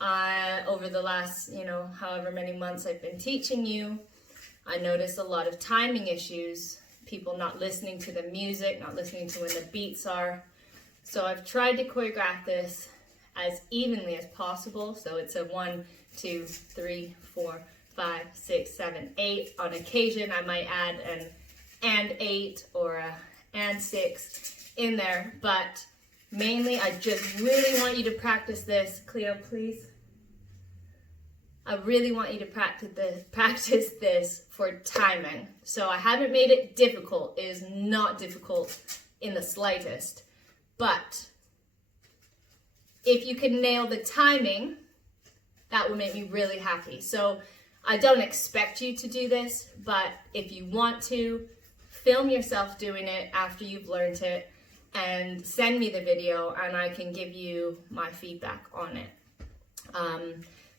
over the last, however many months I've been teaching you, I noticed a lot of timing issues, people not listening to the music, not listening to when the beats are. So I've tried to choreograph this as evenly as possible. So it's a 1, 2, 3, 4, 5, 6, 7, 8. On occasion, I might add an and 8 or a and 6 in there. But mainly, I just really want you to practice this. Cleo, please. I really want you to practice this for timing. So I haven't made it difficult. It is not difficult in the slightest. But if you can nail the timing, that would make me really happy. So I don't expect you to do this, but if you want to, film yourself doing it after you've learned it and send me the video and I can give you my feedback on it.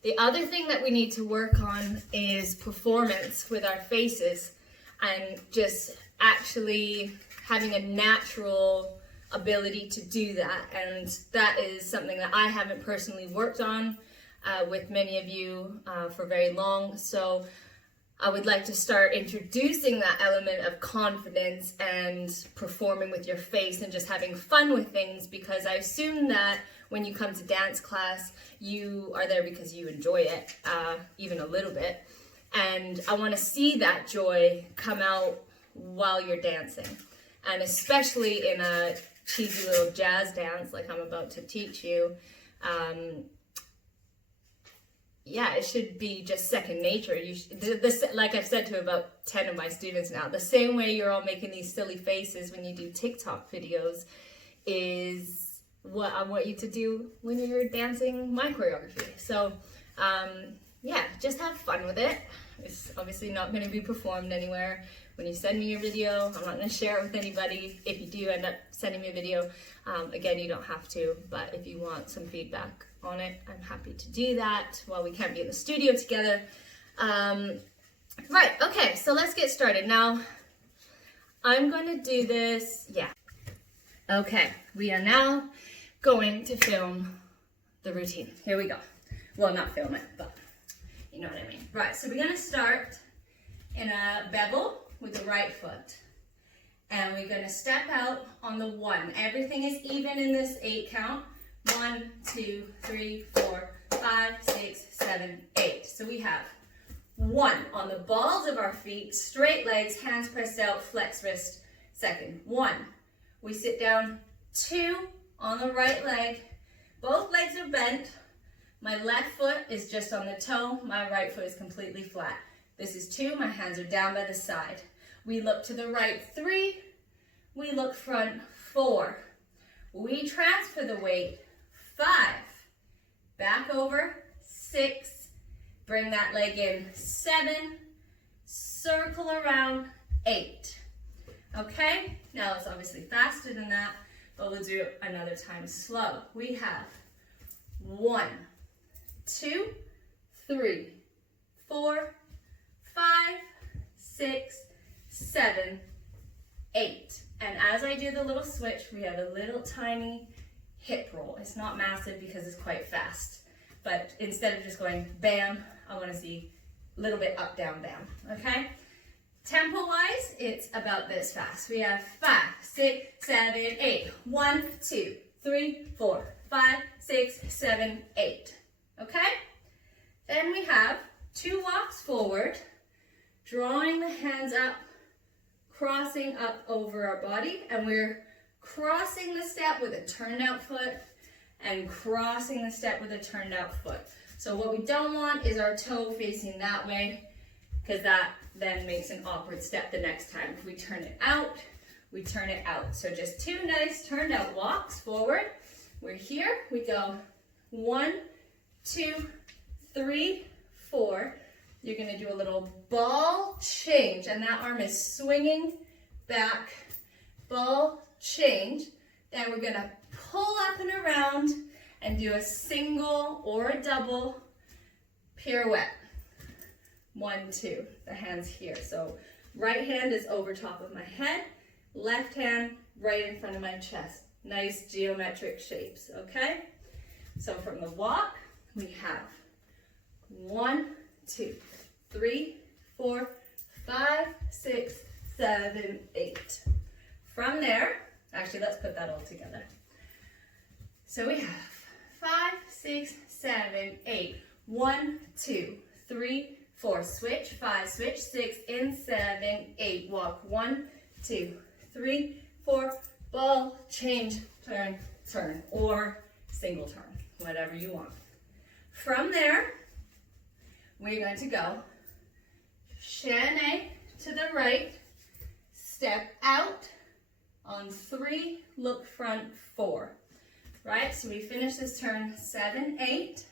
The other thing that we need to work on is performance with our faces and just actually having a natural ability to do that. And that is something that I haven't personally worked on with many of you for very long. So I would like to start introducing that element of confidence and performing with your face and just having fun with things, because I assume that when you come to dance class, you are there because you enjoy it, even a little bit. And I want to see that joy come out while you're dancing. And especially in a cheesy little jazz dance like I'm about to teach you, it should be just second nature. Like I've said to about 10 of my students now, the same way you're all making these silly faces when you do TikTok videos is what I want you to do when you're dancing my choreography. So just have fun with it. It's obviously not going to be performed anywhere. When you send me your video, I'm not going to share it with anybody. If you do end up sending me a video, again, you don't have to, but if you want some feedback on it, I'm happy to do that while we can't be in the studio together. Right, okay, so let's get started. Now, I'm going to do this, Okay, we are now going to film the routine. Here we go. Well, not film it, but you know what I mean. Right, so we're going to start in a bevel with the right foot. And we're going to step out on the 1. Everything is even in this 8 count. 1, 2, 3, 4, 5, 6, 7, 8. So we have 1 on the balls of our feet, straight legs, hands pressed out, flex wrist, second. 1. We sit down. 2 on the right leg. Both legs are bent. My left foot is just on the toe. My right foot is completely flat. This is 2. My hands are down by the side. We look to the right. 3. We look front. 4. We transfer the weight. 5. Back over. 6. Bring that leg in. 7. Circle around. 8. Okay? Now it's obviously faster than that, but we'll do it another time slow. We have 1, 2, 3, 4, 5, 6, 7, 8. And as I do the little switch, we have a little tiny hip roll. It's not massive because it's quite fast. But instead of just going bam, I want to see a little bit up, down, bam. Okay? Tempo-wise, it's about this fast. We have 5, 6, 7, 8. 1, 2, 3, 4, 5, 6, 7, 8. Okay? Then we have 2 walks forward, drawing the hands up, crossing up over our body, and we're crossing the step with a turned out foot and crossing the step with a turned out foot. So what we don't want is our toe facing that way, because that then makes an awkward step the next time. If we turn it out, we turn it out. So just 2 nice turned out walks forward. We're here, we go 1, 2, 3, 4. You're gonna do a little ball change, and that arm is swinging back, ball change. Then we're gonna pull up and around and do a single or a double pirouette. 1, 2, the hands here. So right hand is over top of my head, left hand right in front of my chest. Nice geometric shapes, okay? So from the walk, we have 1, 2, 3, 4, 5, 6, 7, 8. From there, actually let's put that all together. So we have 5, 6, 7, 8. 1, 2, 3, 4. Switch, 5, switch, 6, in, 7, 8. Walk, 1, 2, 3, 4. Ball, change, turn, turn, or single turn, whatever you want. From there, we're going to go chaîné to the right, step out on 3, look front, 4. Right, so we finish this turn 7, 8.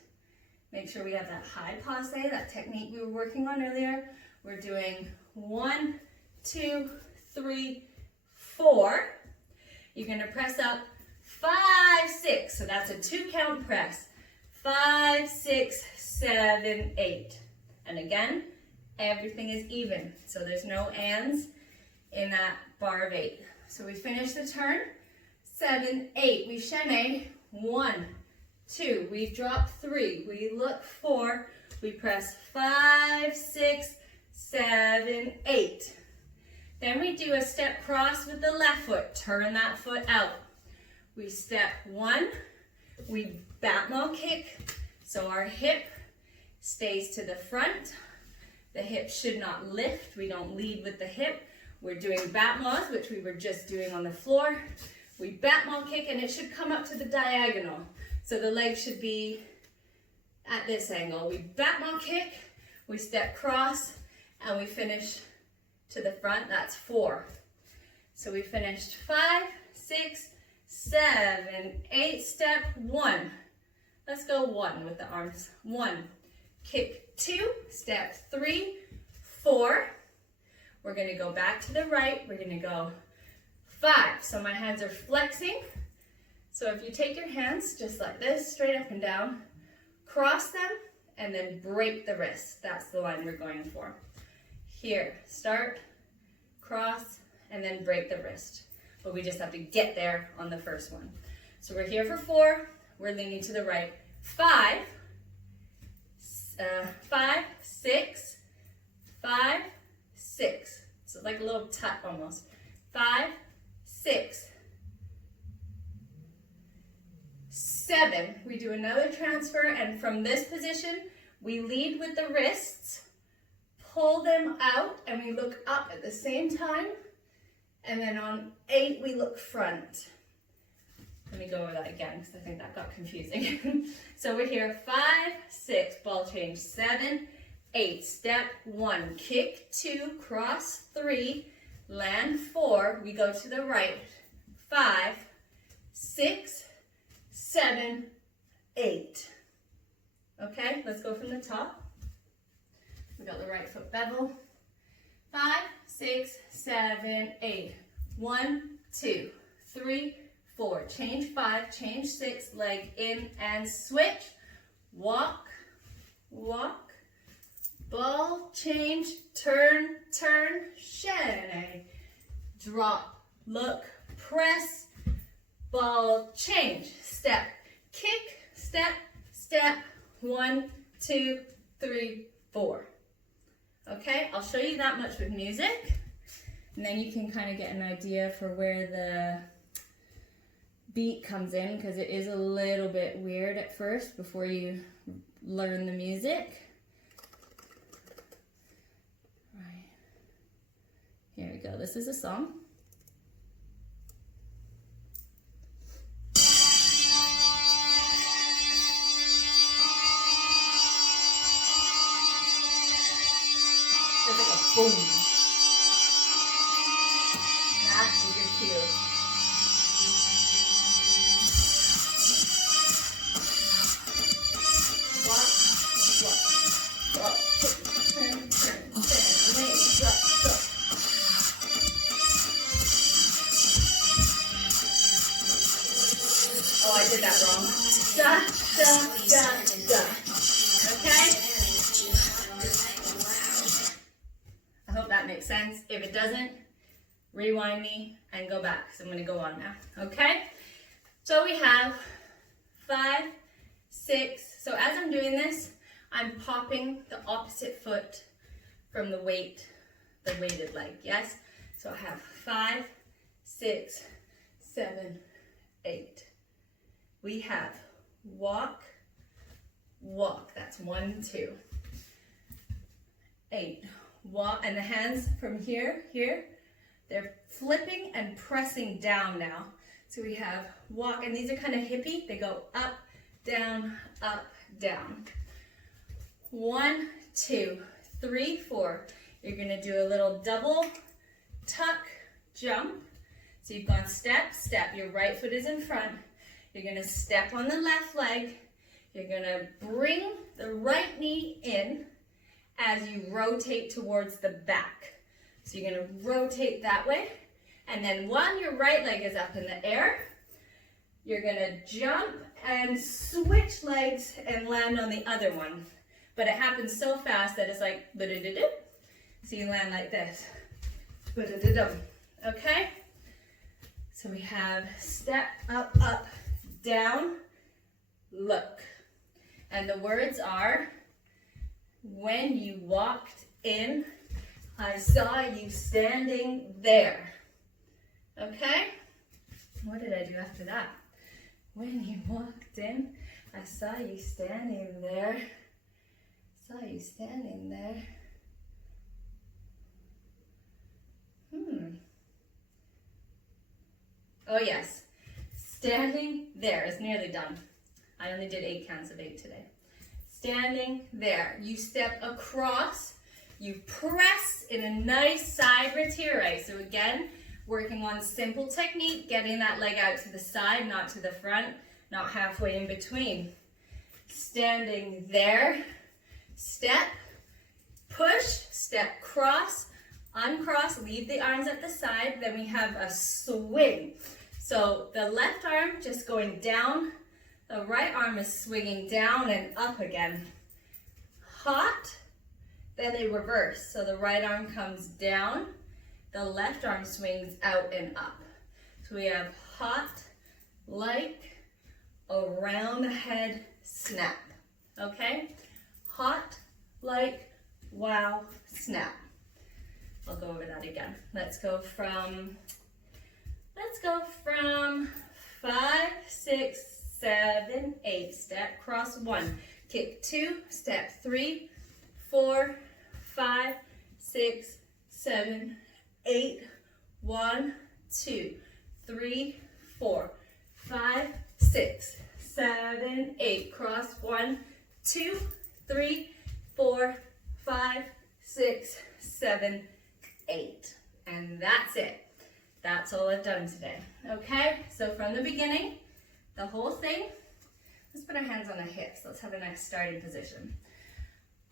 Make sure we have that high passe, that technique we were working on earlier. We're doing 1, 2, 3, 4. You're going to press up 5, 6. So that's a 2 count press. 5, 6, 7, 8. And again, everything is even. So there's no ands in that bar of 8. So we finish the turn. 7, 8. We chaîné. 1, 2. We drop 3. We look 4. We press 5, 6, 7, 8. Then we do a step cross with the left foot. Turn that foot out. We step 1. We battement kick. So our hip stays to the front. The hip should not lift. We don't lead with the hip. We're doing battements, which we were just doing on the floor. We battement kick, and it should come up to the diagonal. So the leg should be at this angle. We battement kick, we step cross, and we finish to the front. That's 4. So we finished 5, 6, 7, 8. Step 1. Let's go 1 with the arms. 1. Kick 2. Step 3, 4. We're going to go back to the right. We're going to go 5. So my hands are flexing. So if you take your hands just like this, straight up and down, cross them, and then break the wrist. That's the line we're going for. Here, start, cross, and then break the wrist. But we just have to get there on the first one. So we're here for 4. We're leaning to the right. 5, 6, 5, 6. So like a little tap almost. 5, 6, 7. We do another transfer, and from this position, we lead with the wrists, pull them out, and we look up at the same time. And then on 8, we look front. Let me go over that again, because I think that got confusing. So we're here, 5, 6, ball change, 7, 8. Step 1, kick 2, cross 3, land 4. We go to the right, 5, 6, 7, 8. Okay, let's go from the top. We got the right foot bevel. 5, 6, 7, 8. 1, 2, 3, 4. Change 5, change 6, leg in and switch. Walk, walk, ball, change, turn, turn, chaîné. Drop, look, press, ball, change, step, kick, step, step, 1, 2, 3, 4. Okay, I'll show you that much with music, and then you can kind of get an idea for where the beat comes in, because it is a little bit weird at first before you learn the music. Right. Here we go. This is a song. There's like a boom. That is your cue. Oh, I did that wrong. Da, da, da, da. Okay? I hope that makes sense. If it doesn't, rewind me and go back, because I'm going to go on now. Okay? So we have 5, 6. So as I'm doing this, I'm popping the opposite foot from the weighted leg. Yes? So I have 5, 6, 7, 8. We have walk, walk. That's 1, 2. 8. Walk, and the hands from here, they're flipping and pressing down now. So we have walk, and these are kind of hippie. They go up, down, up, down. 1, 2, 3, 4. You're gonna do a little double tuck jump. So you've gone step, step. Your right foot is in front. You're gonna step on the left leg. You're gonna bring the right knee in as you rotate towards the back. So you're gonna rotate that way. And then while your right leg is up in the air, you're gonna jump and switch legs and land on the other one. But it happens so fast that it's like, ba-da-da-da. So you land like this. Ba-da-da-dum. Okay? So we have step, up, up, down, look. And the words are, when you walked in, I saw you standing there. Okay? What did I do after that? When you walked in, I saw you standing there. Saw you standing there. Oh yes, standing there is nearly done. I only did 8 counts of 8 today. Standing there. You step across, you press in a nice side rotate. So again, working on simple technique, getting that leg out to the side, not to the front, not halfway in between. Standing there, step, push, step, cross, uncross, leave the arms at the side, then we have a swing. So the left arm just going down, the right arm is swinging down and up again. Hot, then they reverse. So the right arm comes down, the left arm swings out and up. So we have hot, like, around the head, snap. Okay? Hot, like, wow, snap. I'll go over that again. Let's go from 5, 6, 7, 8. Step, cross 1. Kick 2, step 3, 4, 5, 6, 7, 8. 1, 2, 3, 4, 5, 6, 7, 8. Cross 1, 2, 3, 4, 5, 6, 7, 8. And that's it. That's all I've done today. Okay, so from the beginning, the whole thing, let's put our hands on our hips. Let's have a nice starting position.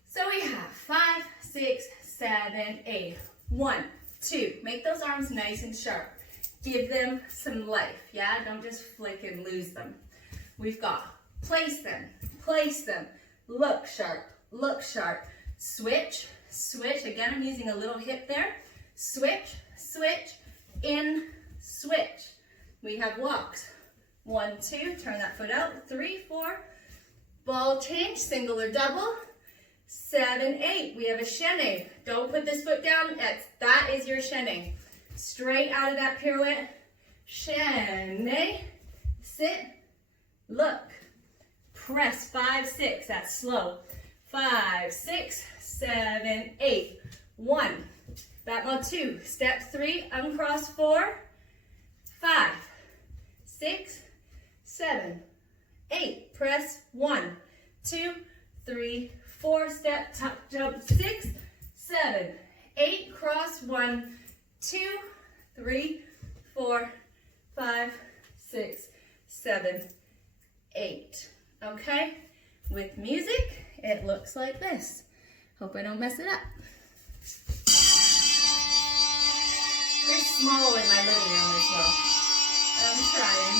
So we have 5, 6, 7, 8. 1, 2. Make those arms nice and sharp. Give them some life, yeah? Don't just flick and lose them. We've got place them, look sharp, switch, switch. Again, I'm using a little hip there. Switch, switch, in, switch. We have walks. 1, 2, turn that foot out. 3, 4, ball change, single or double. 7, 8, we have a chaîné. Don't put this foot down, that is your chaîné. Straight out of that pirouette, chaîné, sit, look, press, 5, 6, that's slow. 5, 6, 7, 8, 1, battement 2, step 3, uncross 4, 5, 6, 7, 8, press 1, 2, 3, 4, step, top, jump, 6, 7, 8, cross 1, 2, 3, 4, 5, 6, 7, 8. Okay? With music, it looks like this. Hope I don't mess it up. Very small in my living room as well. I'm trying.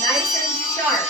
Nice and sharp.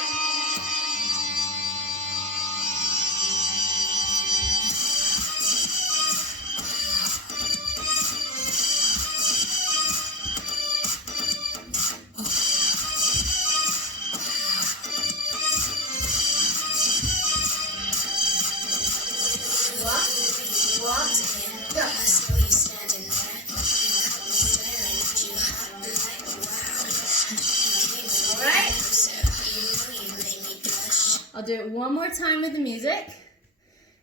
I'll do it one more time with the music,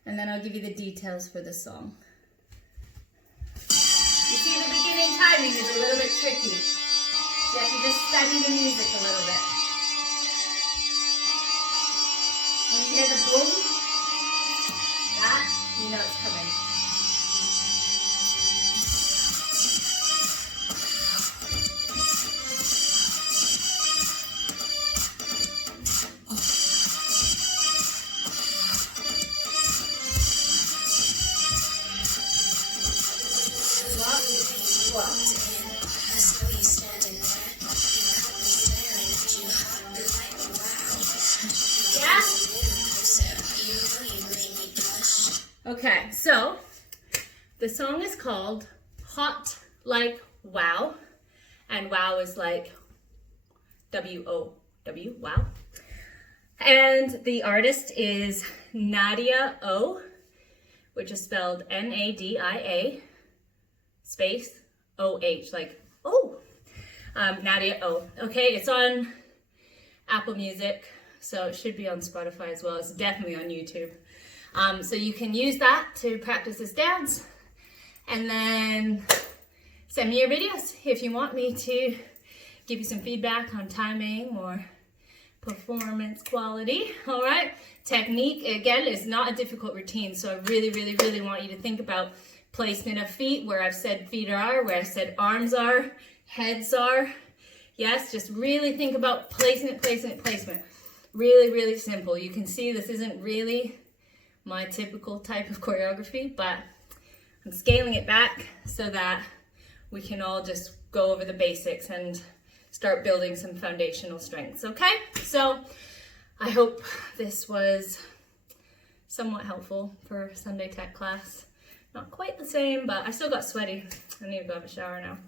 and then I'll give you the details for the song. You see, the beginning timing is a little bit tricky. You have to just study the music a little bit. When you hear the boom, that, you know it's coming. Okay, so the song is called Hot Like Wow, and wow is like W-O-W, wow. And the artist is Nadia O, which is spelled Nadia space O-H, like, oh, Nadia O. Okay, it's on Apple Music, so it should be on Spotify as well. It's definitely on YouTube. So you can use that to practice this dance, and then send me your videos if you want me to give you some feedback on timing or performance quality. All right, technique, again, is not a difficult routine, so I really, really, really want you to think about placement of feet, where I've said feet are, where I said arms are, heads are. Yes, just really think about placement, placement, placement. Really, really simple. You can see this isn't really my typical type of choreography, but I'm scaling it back so that we can all just go over the basics and start building some foundational strengths, okay? So I hope this was somewhat helpful for Sunday tech class. Not quite the same, but I still got sweaty. I need to go have a shower now.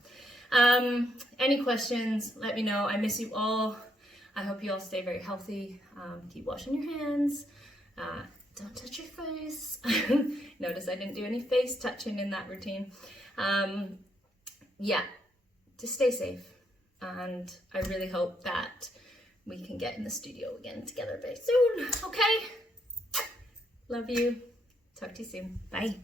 Any questions, let me know. I miss you all. I hope you all stay very healthy. Keep washing your hands. Don't touch your face. Notice I didn't do any face touching in that routine. Yeah, just stay safe. And I really hope that we can get in the studio again together very soon. Okay? Love you. Talk to you soon. Bye.